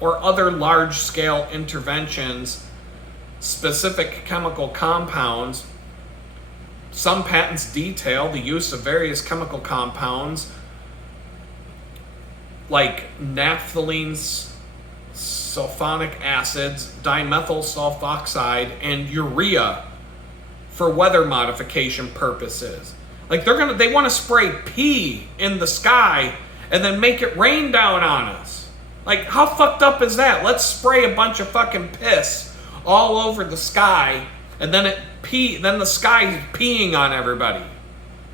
or other large-scale interventions, specific chemical compounds. Some patents detail the use of various chemical compounds like naphthalenes, sulfonic acids, dimethyl sulfoxide, and urea for weather modification purposes. Like they want to spray pee in the sky and then make it rain down on us. Like, how fucked up is that? Let's spray a bunch of fucking piss all over the sky, and then then the sky's peeing on everybody.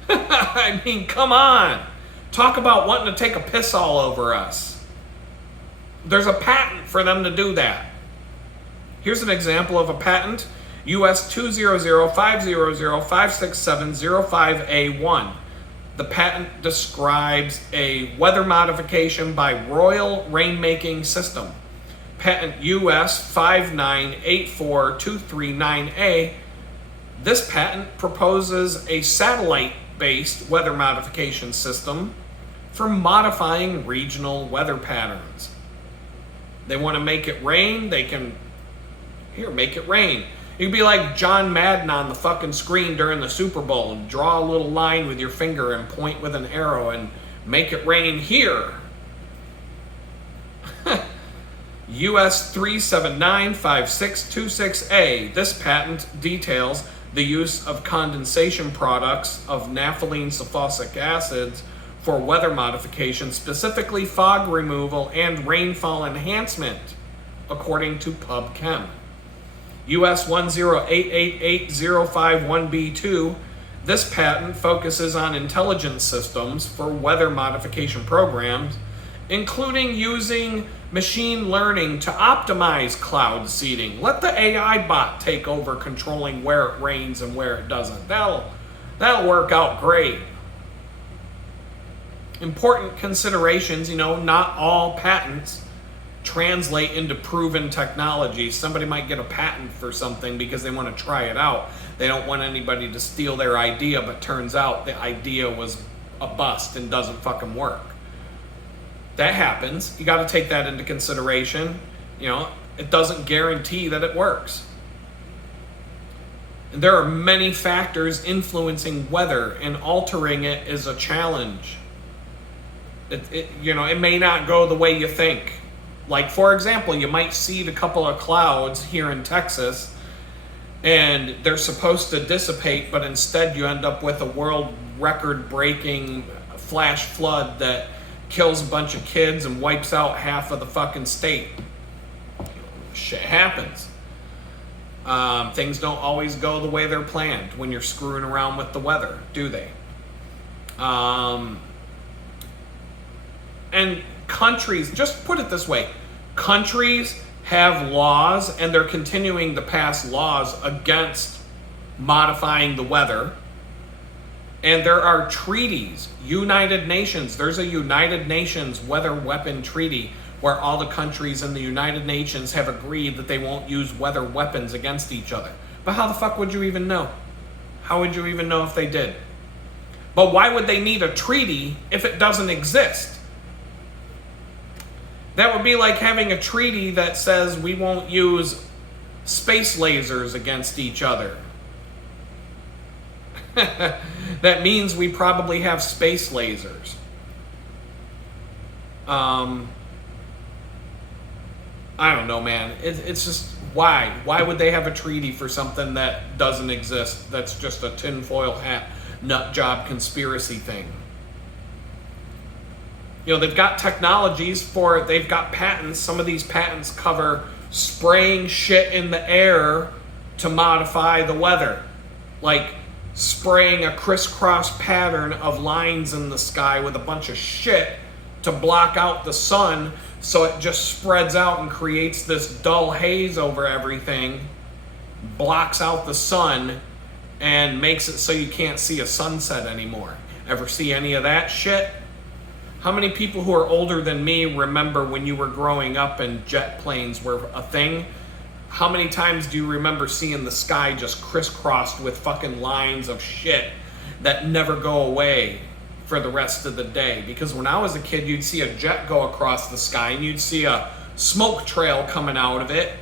I mean, come on. Talk about wanting to take a piss all over us. There's a patent for them to do that. Here's an example of a patent. US 20050056705A1. The patent describes a weather modification by Royal Rainmaking System. Patent US 5984239A. This patent proposes a satellite-based weather modification system for modifying regional weather patterns. They want to make it rain, make it rain. You'd be like John Madden on the fucking screen during the Super Bowl and draw a little line with your finger and point with an arrow and make it rain here. US 3795626A. This patent details the use of condensation products of naphthalene sulfosic acids for weather modification, specifically fog removal and rainfall enhancement, according to PubChem. US 108885051B2. This patent focuses on intelligence systems for weather modification programs, including using machine learning to optimize cloud seeding. Let the AI bot take over controlling where it rains and where it doesn't. That'll work out great. Important considerations, not all patents translate into proven technology. Somebody might get a patent for something because they want to try it out. They don't want anybody to steal their idea, but turns out the idea was a bust and doesn't fucking work. That happens. You got to take that into consideration. It doesn't guarantee that it works. And there are many factors influencing weather, and altering it is a challenge. It may not go the way you think. Like, for example, you might seed a couple of clouds here in Texas, and they're supposed to dissipate, but instead you end up with a world record-breaking flash flood that kills a bunch of kids and wipes out half of the fucking state. Shit happens. Things don't always go the way they're planned when you're screwing around with the weather, do they? And countries, just put it this way, countries have laws, and they're continuing to pass laws against modifying the weather. And there are treaties, United Nations. There's a United Nations weather weapon treaty where all the countries in the United Nations have agreed that they won't use weather weapons against each other. But how the fuck would you even know? How would you even know if they did? But why would they need a treaty if it doesn't exist? That would be like having a treaty that says we won't use space lasers against each other. That means we probably have space lasers. I don't know, man. It's just, why? Why would they have a treaty for something that doesn't exist? That's just a tinfoil hat, nut job conspiracy thing. You know, they've got technologies for it. They've got patents. Some of these patents cover spraying shit in the air to modify the weather. Like spraying a crisscross pattern of lines in the sky with a bunch of shit to block out the sun, so it just spreads out and creates this dull haze over everything, blocks out the sun, and makes it so you can't see a sunset anymore. Ever see any of that shit? How many people who are older than me remember when you were growing up and jet planes were a thing? How many times do you remember seeing the sky just crisscrossed with fucking lines of shit that never go away for the rest of the day? Because when I was a kid, you'd see a jet go across the sky and you'd see a smoke trail coming out of it.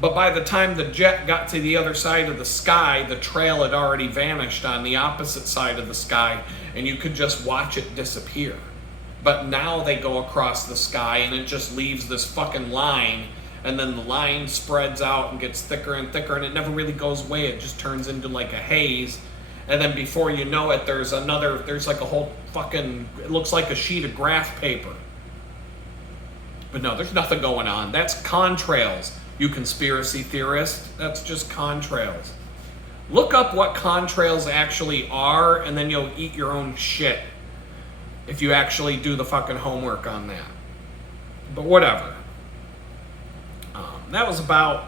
But by the time the jet got to the other side of the sky, the trail had already vanished on the opposite side of the sky, and you could just watch it disappear. But now they go across the sky and it just leaves this fucking line, and then the line spreads out and gets thicker and thicker, and it never really goes away. It just turns into like a haze. And then before you know it, there's like a whole fucking, it looks like a sheet of graph paper. But no, there's nothing going on. That's contrails, you conspiracy theorist. That's just contrails. Look up what contrails actually are, and then you'll eat your own shit if you actually do the fucking homework on that. But whatever. That was about...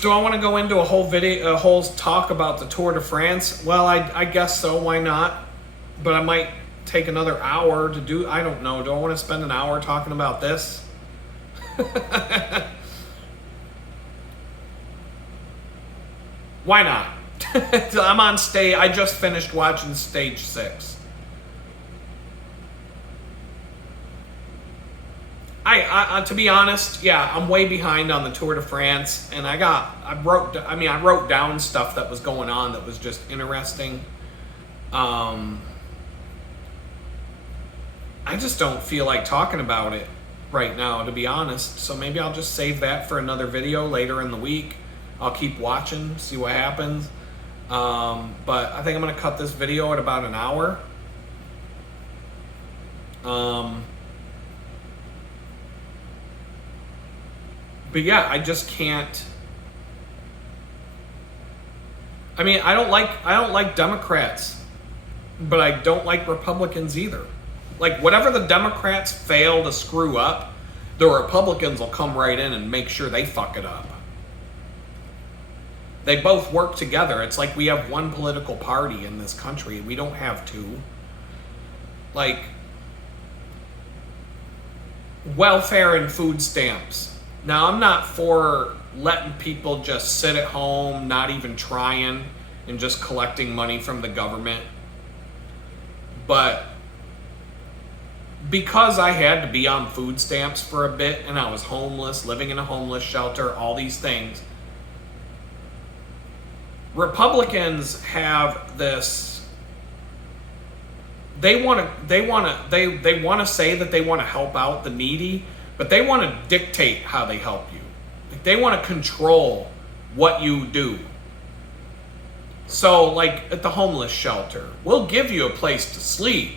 Do I want to go into a whole talk about the Tour de France? Well, I guess so. Why not? But I might take another hour to do... I don't know. Do I want to spend an hour talking about this? Why not? I'm on stage. I just finished watching stage 6. I to be honest, yeah, I'm way behind on the Tour de France, and I wrote down stuff that was going on that was just interesting. I just don't feel like talking about it right now, to be honest. So maybe I'll just save that for another video later in the week. I'll keep watching, see what happens. But I think I'm going to cut this video at about an hour. But yeah, I just can't. I mean, I don't like Democrats, but I don't like Republicans either. Like, whatever the Democrats fail to screw up, the Republicans will come right in and make sure they fuck it up. They both work together. It's like we have one political party in this country. We don't have two. Like, welfare and food stamps. Now, I'm not for letting people just sit at home, not even trying, and just collecting money from the government. But because I had to be on food stamps for a bit, and I was homeless, living in a homeless shelter, all these things, Republicans have this. They want to say that they want to help out the needy, but they want to dictate how they help you. Like, they want to control what you do. So, like at the homeless shelter, we'll give you a place to sleep,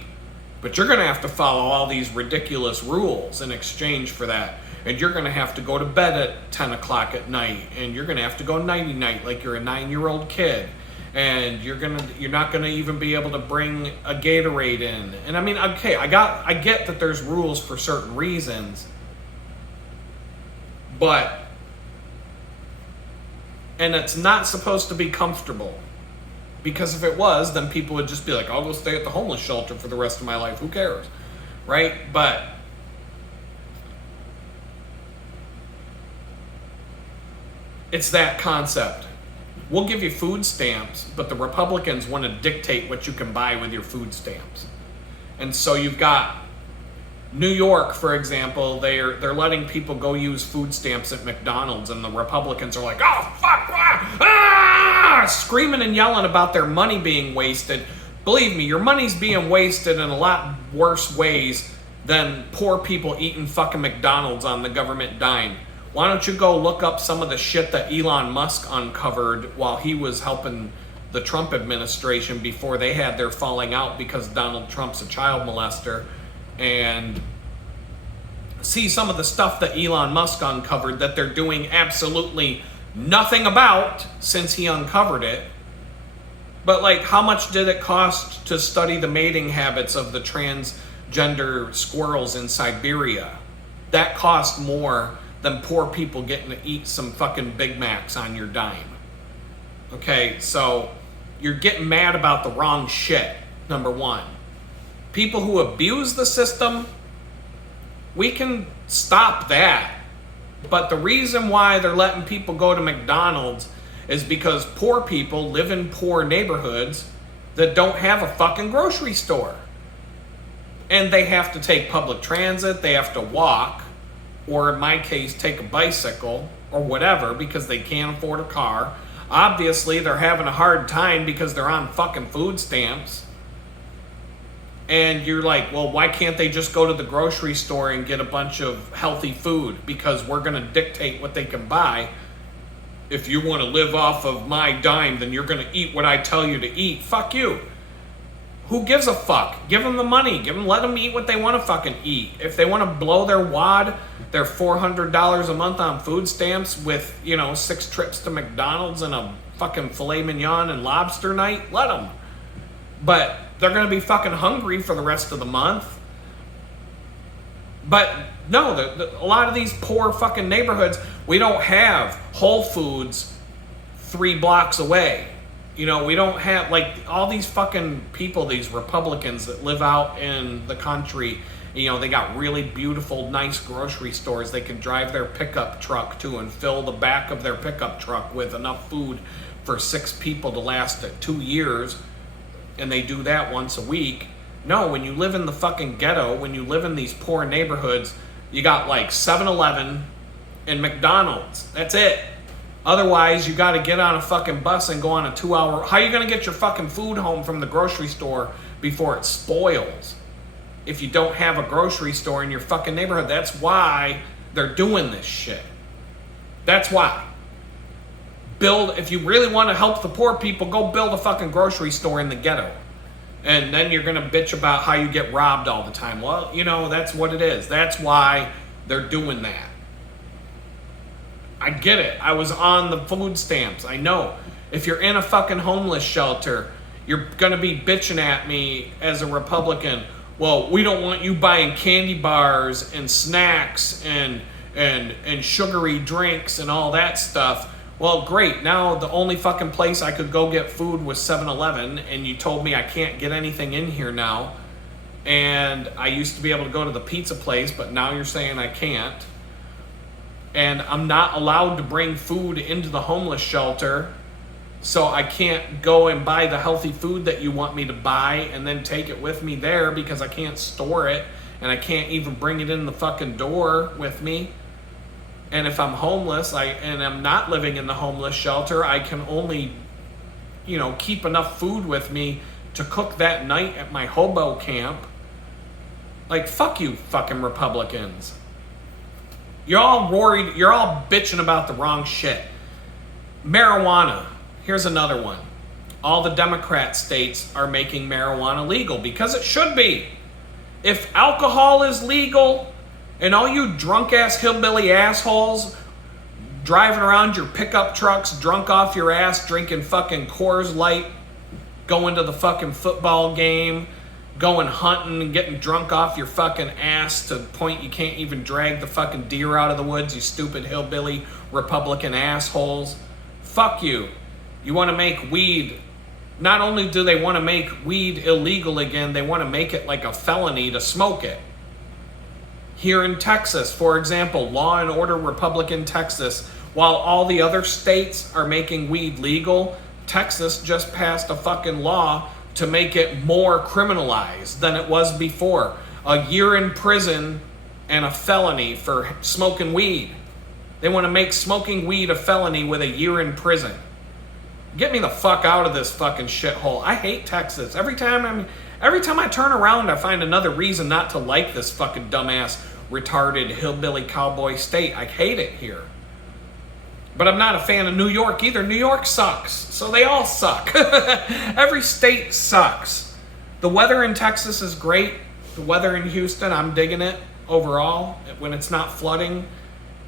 but you're going to have to follow all these ridiculous rules in exchange for that. And you're going to have to go to bed at 10 o'clock at night, and you're going to have to go nighty-night like you're a 9-year-old kid. And you're not going to even be able to bring a Gatorade in. And I mean, okay, I get that there's rules for certain reasons, But, and it's not supposed to be comfortable. Because if it was, then people would just be like, I'll go stay at the homeless shelter for the rest of my life. Who cares? Right? But it's that concept. We'll give you food stamps, but the Republicans want to dictate what you can buy with your food stamps. And so you've got New York, for example, they're letting people go use food stamps at McDonald's, and the Republicans are like, oh, fuck, screaming and yelling about their money being wasted. Believe me, your money's being wasted in a lot worse ways than poor people eating fucking McDonald's on the government dime. Why don't you go look up some of the shit that Elon Musk uncovered while he was helping the Trump administration before they had their falling out because Donald Trump's a child molester, and see some of the stuff that Elon Musk uncovered that they're doing absolutely nothing about since he uncovered it. But like, how much did it cost to study the mating habits of the transgender squirrels in Siberia? That cost more than poor people getting to eat some fucking Big Macs on your dime. Okay, so you're getting mad about the wrong shit, number one. People who abuse the system, we can stop that. But the reason why they're letting people go to McDonald's is because poor people live in poor neighborhoods that don't have a fucking grocery store. And they have to take public transit, they have to walk, or in my case, take a bicycle or whatever because they can't afford a car. Obviously, they're having a hard time because they're on fucking food stamps. And you're like, well, why can't they just go to the grocery store and get a bunch of healthy food? Because we're going to dictate what they can buy. If you want to live off of my dime, then you're going to eat what I tell you to eat. Fuck you. Who gives a fuck? Give them the money. Let them eat what they want to fucking eat. If they want to blow their wad, their $400 a month on food stamps with, 6 trips to McDonald's and a fucking filet mignon and lobster night, let them. But they're going to be fucking hungry for the rest of the month. But no, a lot of these poor fucking neighborhoods, we don't have Whole Foods 3 blocks away. We don't have, like, all these fucking people, these Republicans that live out in the country, they got really beautiful, nice grocery stores they can drive their pickup truck to and fill the back of their pickup truck with enough food for 6 people to last 2 years. And they do that once a week. No, when you live in the fucking ghetto, when you live in these poor neighborhoods, you got like 7-Eleven and McDonald's. That's it. Otherwise, you got to get on a fucking bus and go on a 2-hour... How are you going to get your fucking food home from the grocery store before it spoils? If you don't have a grocery store in your fucking neighborhood. That's why they're doing this shit. That's why. If you really want to help the poor people, go build a fucking grocery store in the ghetto. And then you're going to bitch about how you get robbed all the time. Well, that's what it is. That's why they're doing that. I get it. I was on the food stamps. I know. If you're in a fucking homeless shelter, you're going to be bitching at me as a Republican. Well, we don't want you buying candy bars and snacks and sugary drinks and all that stuff. Well, great. Now the only fucking place I could go get food was 7-Eleven, and you told me I can't get anything in here now. And I used to be able to go to the pizza place, but now you're saying I can't. And I'm not allowed to bring food into the homeless shelter, so I can't go and buy the healthy food that you want me to buy and then take it with me there because I can't store it, and I can't even bring it in the fucking door with me. And if I'm homeless, and I'm not living in the homeless shelter, I can only, keep enough food with me to cook that night at my hobo camp. Like, fuck you, fucking Republicans. You're all worried, you're all bitching about the wrong shit. Marijuana, here's another one. All the Democrat states are making marijuana legal because it should be. If alcohol is legal, and all you drunk-ass hillbilly assholes driving around your pickup trucks drunk off your ass, drinking fucking Coors Light, going to the fucking football game, going hunting and getting drunk off your fucking ass to the point you can't even drag the fucking deer out of the woods, you stupid hillbilly Republican assholes. Fuck you. You want to make weed. Not only do they want to make weed illegal again, they want to make it like a felony to smoke it. Here in Texas, for example, Law and Order Republican Texas, while all the other states are making weed legal, Texas just passed a fucking law to make it more criminalized than it was before. A year in prison and a felony for smoking weed. They want to make smoking weed a felony with a year in prison. Get me the fuck out of this fucking shithole. I hate Texas. Every time I turn around, I find another reason not to like this fucking dumbass, retarded, hillbilly cowboy state. I hate it here. But I'm not a fan of New York either. New York sucks. So they all suck. Every state sucks. The weather in Texas is great. The weather in Houston, I'm digging it overall. When it's not flooding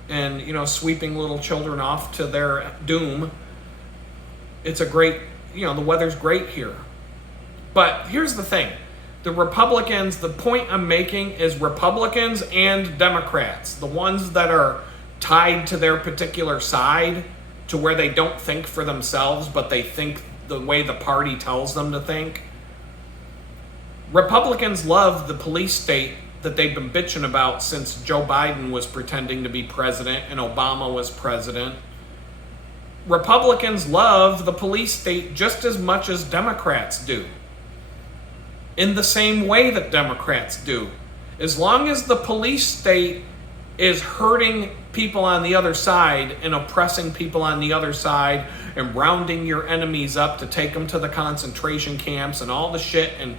and, sweeping little children off to their doom. It's a great, the weather's great here. But here's the thing. The Republicans, the point I'm making is Republicans and Democrats, the ones that are tied to their particular side, to where they don't think for themselves, but they think the way the party tells them to think. Republicans love the police state that they've been bitching about since Joe Biden was pretending to be president and Obama was president. Republicans love the police state just as much as Democrats do. In the same way that Democrats do. As long as the police state is hurting people on the other side and oppressing people on the other side and rounding your enemies up to take them to the concentration camps and all the shit and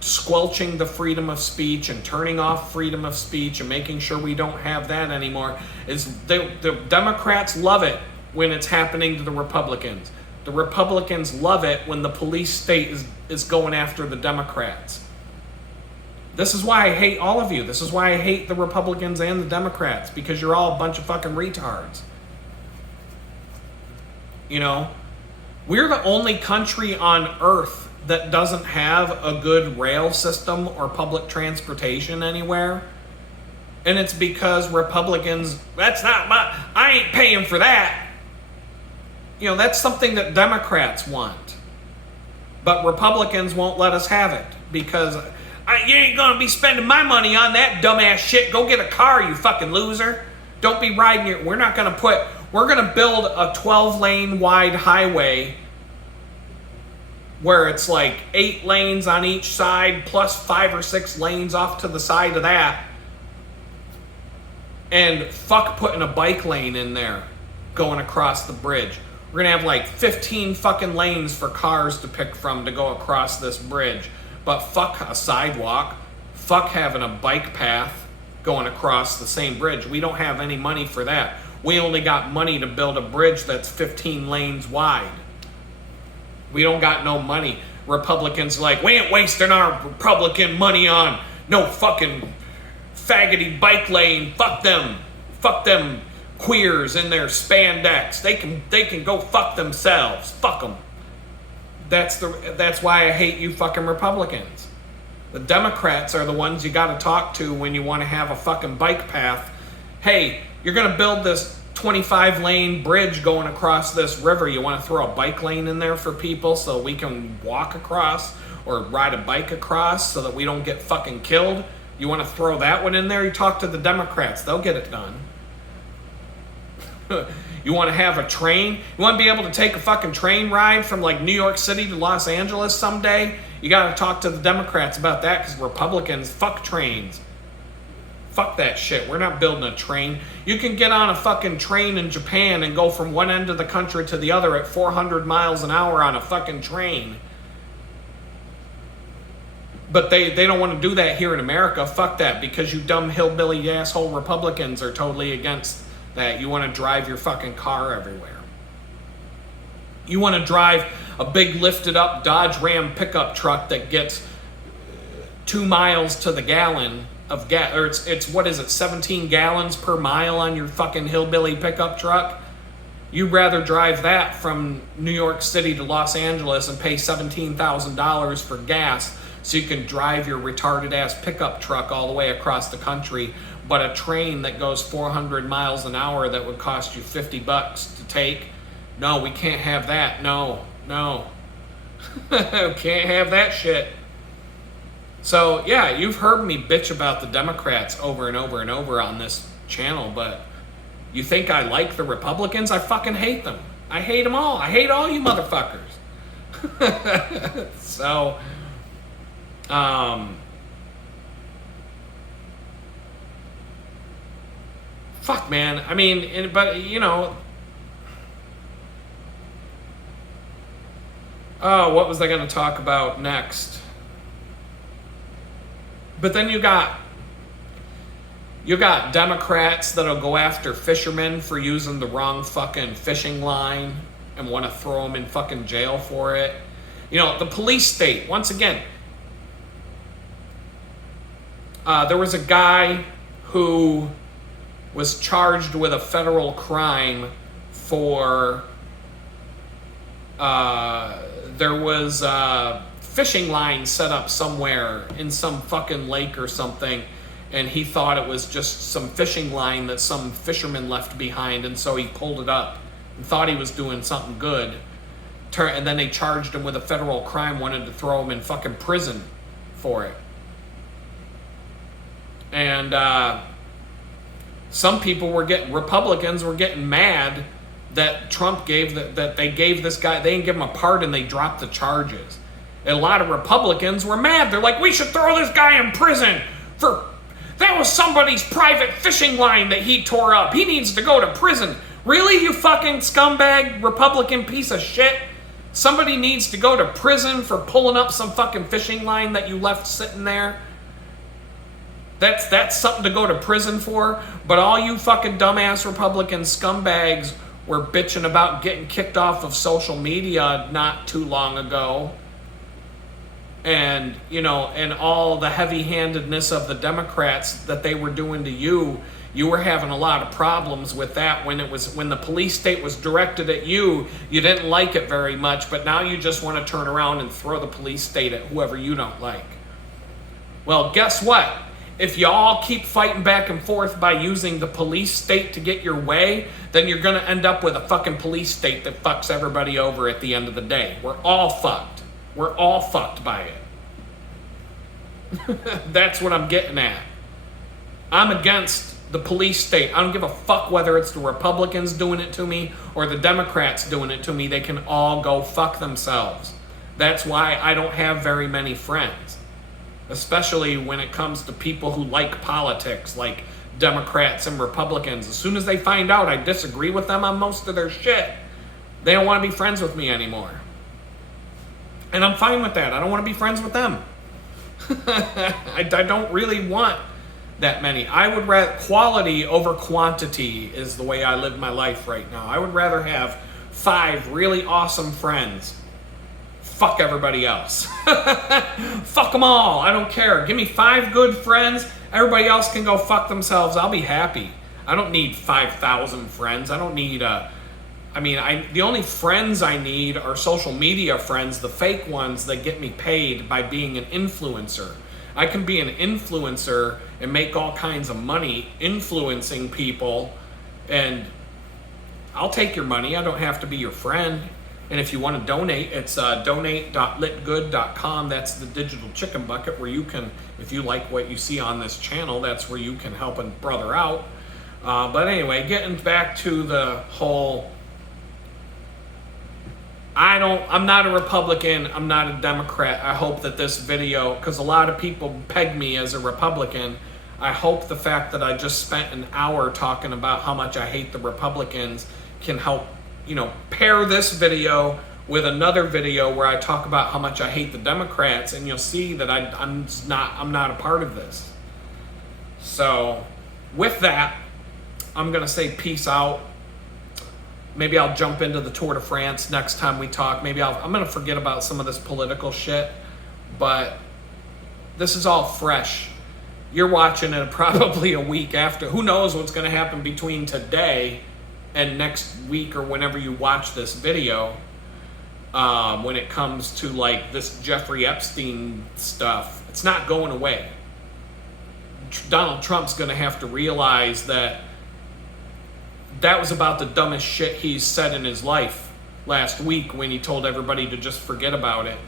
squelching the freedom of speech and turning off freedom of speech and making sure we don't have that anymore, the Democrats love it when it's happening to the Republicans. The Republicans love it when the police state is going after the Democrats. This is why I hate all of you. This is why I hate the Republicans and the Democrats, because you're all a bunch of fucking retards. We're the only country on earth that doesn't have a good rail system or public transportation anywhere. And it's because Republicans, I ain't paying for that. That's something that Democrats want. But Republicans won't let us have it because you ain't going to be spending my money on that dumbass shit. Go get a car, you fucking loser. Don't be riding we're going to build a 12-lane wide highway where it's like 8 lanes on each side plus 5 or 6 lanes off to the side of that. And fuck putting a bike lane in there going across the bridge. We're going to have like 15 fucking lanes for cars to pick from to go across this bridge. But fuck a sidewalk. Fuck having a bike path going across the same bridge. We don't have any money for that. We only got money to build a bridge that's 15 lanes wide. We don't got no money. Republicans like, we ain't wasting our Republican money on no fucking faggoty bike lane. Fuck them. Fuck them queers in their spandex. They can go fuck themselves. Fuck them. That's why I hate you fucking Republicans. The Democrats are the ones you got to talk to when you want to have a fucking bike path. Hey, you're going to build this 25-lane bridge going across this river. You want to throw a bike lane in there for people so we can walk across or ride a bike across so that we don't get fucking killed? You want to throw that one in there? You talk to the Democrats. They'll get it done. You want to have a train? You want to be able to take a fucking train ride from like New York City to Los Angeles someday? You got to talk to the Democrats about that because Republicans fuck trains. Fuck that shit. We're not building a train. You can get on a fucking train in Japan and go from one end of the country to the other at 400 miles an hour on a fucking train. But they don't want to do that here in America. Fuck that, because you dumb hillbilly asshole Republicans are totally against that. You want to drive your fucking car everywhere. You want to drive a big lifted up Dodge Ram pickup truck that gets 2 miles to the gallon of gas, or it's what is it, 17 gallons per mile on your fucking hillbilly pickup truck? You'd rather drive that from New York City to Los Angeles and pay $17,000 for gas so you can drive your retarded ass pickup truck all the way across the country. But a train that goes 400 miles an hour that would cost you $50 to take, no, we can't have that. No. Can't have that shit. So, yeah, you've heard me bitch about the Democrats over and over and over on this channel, but you think I like the Republicans? I fucking hate them. I hate them all. I hate all you motherfuckers. So, fuck, man. I mean, but, you know, oh, what was I going to talk about next? But then you got Democrats that'll go after fishermen for using the wrong fucking fishing line and want to throw them in fucking jail for it. You know, the police state, once again, there was a guy who was charged with a federal crime for, there was a fishing line set up somewhere in some fucking lake or something, and he thought it was just some fishing line that some fisherman left behind, and so he pulled it up and thought he was doing something good. And then they charged him with a federal crime, wanted to throw him in fucking prison for it. And some people Republicans were getting mad that Trump that they gave this guy, they didn't give him a pardon, they dropped the charges. And a lot of Republicans were mad. They're like, we should throw this guy in prison that was somebody's private fishing line that he tore up. He needs to go to prison. Really, you fucking scumbag Republican piece of shit? Somebody needs to go to prison for pulling up some fucking fishing line that you left sitting there? That's something to go to prison for? But all you fucking dumbass Republican scumbags were bitching about getting kicked off of social media not too long ago. And, you know, and all the heavy-handedness of the Democrats that they were doing to you, you were having a lot of problems with that when the police state was directed at you. You didn't like it very much, but now you just want to turn around and throw the police state at whoever you don't like. Well, guess what? If you all keep fighting back and forth by using the police state to get your way, then you're going to end up with a fucking police state that fucks everybody over at the end of the day. We're all fucked. We're all fucked by it. That's what I'm getting at. I'm against the police state. I don't give a fuck whether it's the Republicans doing it to me or the Democrats doing it to me. They can all go fuck themselves. That's why I don't have very many friends. Especially when it comes to people who like politics, like Democrats and Republicans. As soon as they find out I disagree with them on most of their shit, they don't want to be friends with me anymore. And I'm fine with that. I don't want to be friends with them. I don't really want that many. I would rather quality over quantity is the way I live my life right now. I would rather have 5 really awesome friends. Fuck everybody else. Fuck them all. I don't care. Give me 5 good friends. Everybody else can go fuck themselves. I'll be happy. I don't need 5,000 friends. I don't need the only friends I need are social media friends, the fake ones that get me paid by being an influencer. I can be an influencer and make all kinds of money influencing people, and I'll take your money. I don't have to be your friend. And if you want to donate, it's donate.litgood.com. That's the digital chicken bucket where you can, if you like what you see on this channel, that's where you can help a brother out. But anyway, getting back to the whole, I'm not a Republican, I'm not a Democrat. I hope that this video, because a lot of people peg me as a Republican, I hope the fact that I just spent an hour talking about how much I hate the Republicans can help, pair this video with another video where I talk about how much I hate the Democrats, and you'll see that I'm not a part of this. So with that, I'm gonna say peace out. Maybe I'll jump into the Tour de France next time we talk. Maybe I'm gonna forget about some of this political shit, but this is all fresh. You're watching it probably a week after. Who knows what's gonna happen between today and next week or whenever you watch this video. when it comes to like this Jeffrey Epstein stuff. It's not going away. Donald Trump's going to have to realize that that was about the dumbest shit he's said in his life last week when he told everybody to just forget about it.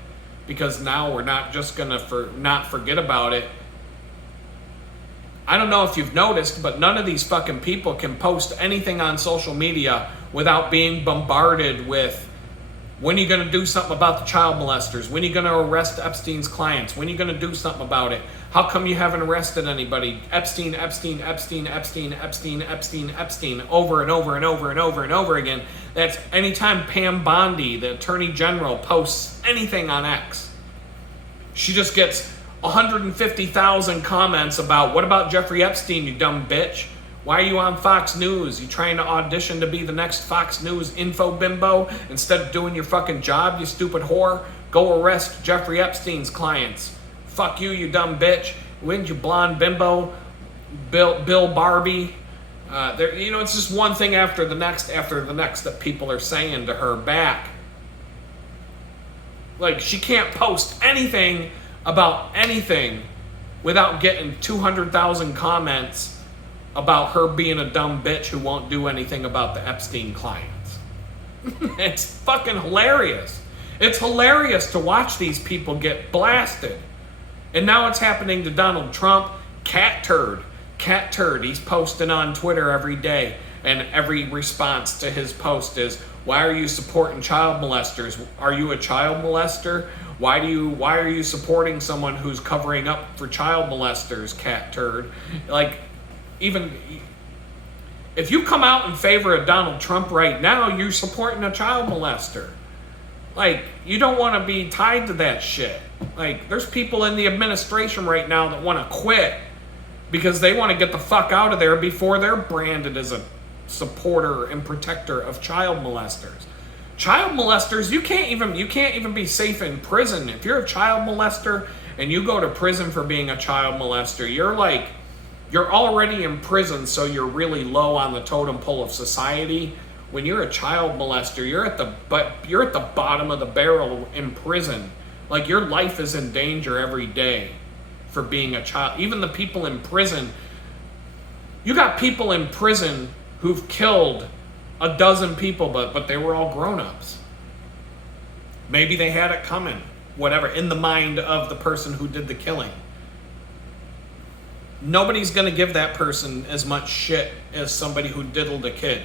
Because now we're not just going to not forget about it. I don't know if you've noticed, but none of these fucking people can post anything on social media without being bombarded with, when are you going to do something about the child molesters? When are you going to arrest Epstein's clients? When are you going to do something about it? How come you haven't arrested anybody? Epstein, Epstein, Epstein, Epstein, Epstein, Epstein, Epstein, over and over and over and over and over again. That's anytime Pam Bondi, the Attorney General, posts anything on X, she just gets 150,000 comments about, what about Jeffrey Epstein, you dumb bitch? Why are you on Fox News? You trying to audition to be the next Fox News info bimbo instead of doing your fucking job, you stupid whore? Go arrest Jeffrey Epstein's clients. Fuck you, you dumb bitch. Wouldn't you blonde bimbo? Bill Barbie. It's just one thing after the next that people are saying to her back. Like, she can't post anything about anything without getting 200,000 comments about her being a dumb bitch who won't do anything about the Epstein clients. It's fucking hilarious. It's hilarious to watch these people get blasted. And now it's happening to Donald Trump. Cat turd. He's posting on Twitter every day. And every response to his post is, why are you supporting child molesters? Are you a child molester? Why are you supporting someone who's covering up for child molesters, cat turd? Like, even if you come out in favor of Donald Trump right now, you're supporting a child molester. Like, you don't want to be tied to that shit. Like, there's people in the administration right now that want to quit because they want to get the fuck out of there before they're branded as a supporter and protector of child molesters. Child molesters, you can't even be safe in prison. If you're a child molester and you go to prison for being a child molester, you're already in prison, so you're really low on the totem pole of society. When you're a child molester, you're at the bottom of the barrel in prison. Like, your life is in danger every day for being a child. Even the people in prison, you got people in prison who've killed a dozen people, but they were all grown-ups. Maybe they had it coming, whatever, in the mind of the person who did the killing. Nobody's going to give that person as much shit as somebody who diddled a kid.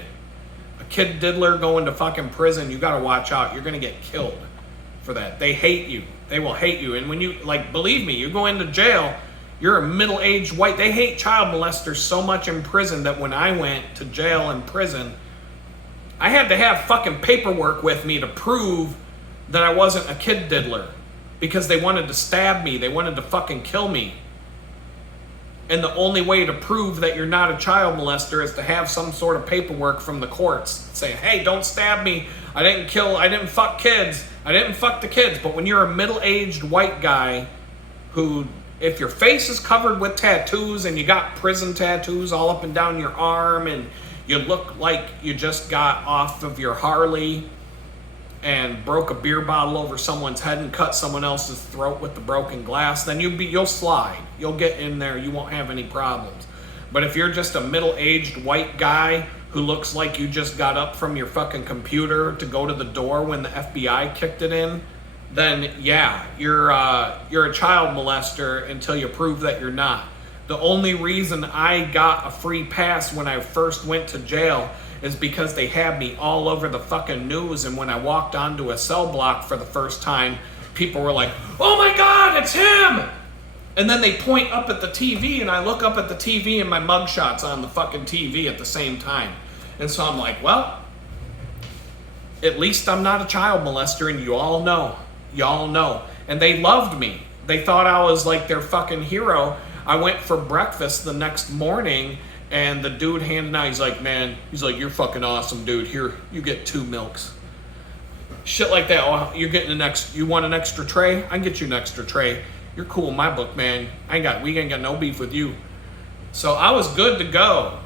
A kid diddler going to fucking prison, you got to watch out. You're going to get killed for that. They hate you. They will hate you. And when you, believe me, you go into jail, you're a middle-aged white. They hate child molesters so much in prison that when I went to jail in prison, I had to have fucking paperwork with me to prove that I wasn't a kid diddler because they wanted to stab me. They wanted to fucking kill me. And the only way to prove that you're not a child molester is to have some sort of paperwork from the courts saying, hey, don't stab me. I didn't fuck kids. I didn't fuck the kids. But when you're a middle-aged white guy who, if your face is covered with tattoos and you got prison tattoos all up and down your arm and you look like you just got off of your Harley and broke a beer bottle over someone's head and cut someone else's throat with the broken glass, then you'll slide. You'll get in there. You won't have any problems. But if you're just a middle-aged white guy who looks like you just got up from your fucking computer to go to the door when the FBI kicked it in, then yeah, you're a child molester until you prove that you're not. The only reason I got a free pass when I first went to jail is because they had me all over the fucking news, and when I walked onto a cell block for the first time, people were like, oh my God, it's him! And then they point up at the TV, and I look up at the TV, and my mugshot's on the fucking TV at the same time. And so I'm like, well, at least I'm not a child molester, and you all know. Y'all know. And they loved me. They thought I was like their fucking hero. I went for breakfast the next morning, and the dude handed out, he's like, you're fucking awesome, dude. Here, you get 2 milks. Shit like that. Oh, you want an extra tray? I can get you an extra tray. You're cool in my book, man. We ain't got no beef with you. So I was good to go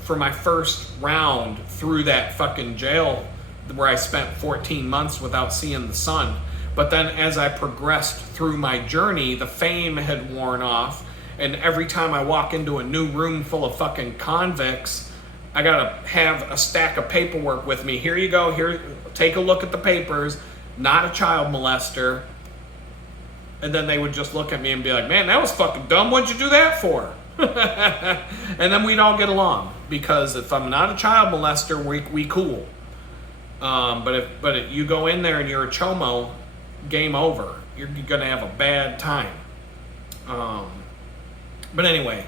for my first round through that fucking jail where I spent 14 months without seeing the sun. But then as I progressed through my journey, the fame had worn off. And every time I walk into a new room full of fucking convicts, I gotta have a stack of paperwork with me. Here you go, here, take a look at the papers. Not a child molester. And then they would just look at me and be like, man, that was fucking dumb. What'd you do that for? And then we'd all get along. Because if I'm not a child molester, we cool. But if you go in there and you're a chomo, game over. You're gonna have a bad time. But anyway,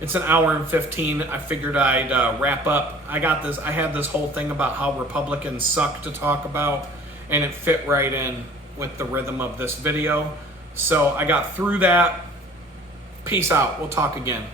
it's an hour and 15. I figured I'd wrap up. I had this whole thing about how Republicans suck to talk about, and it fit right in with the rhythm of this video. So I got through that. Peace out. We'll talk again.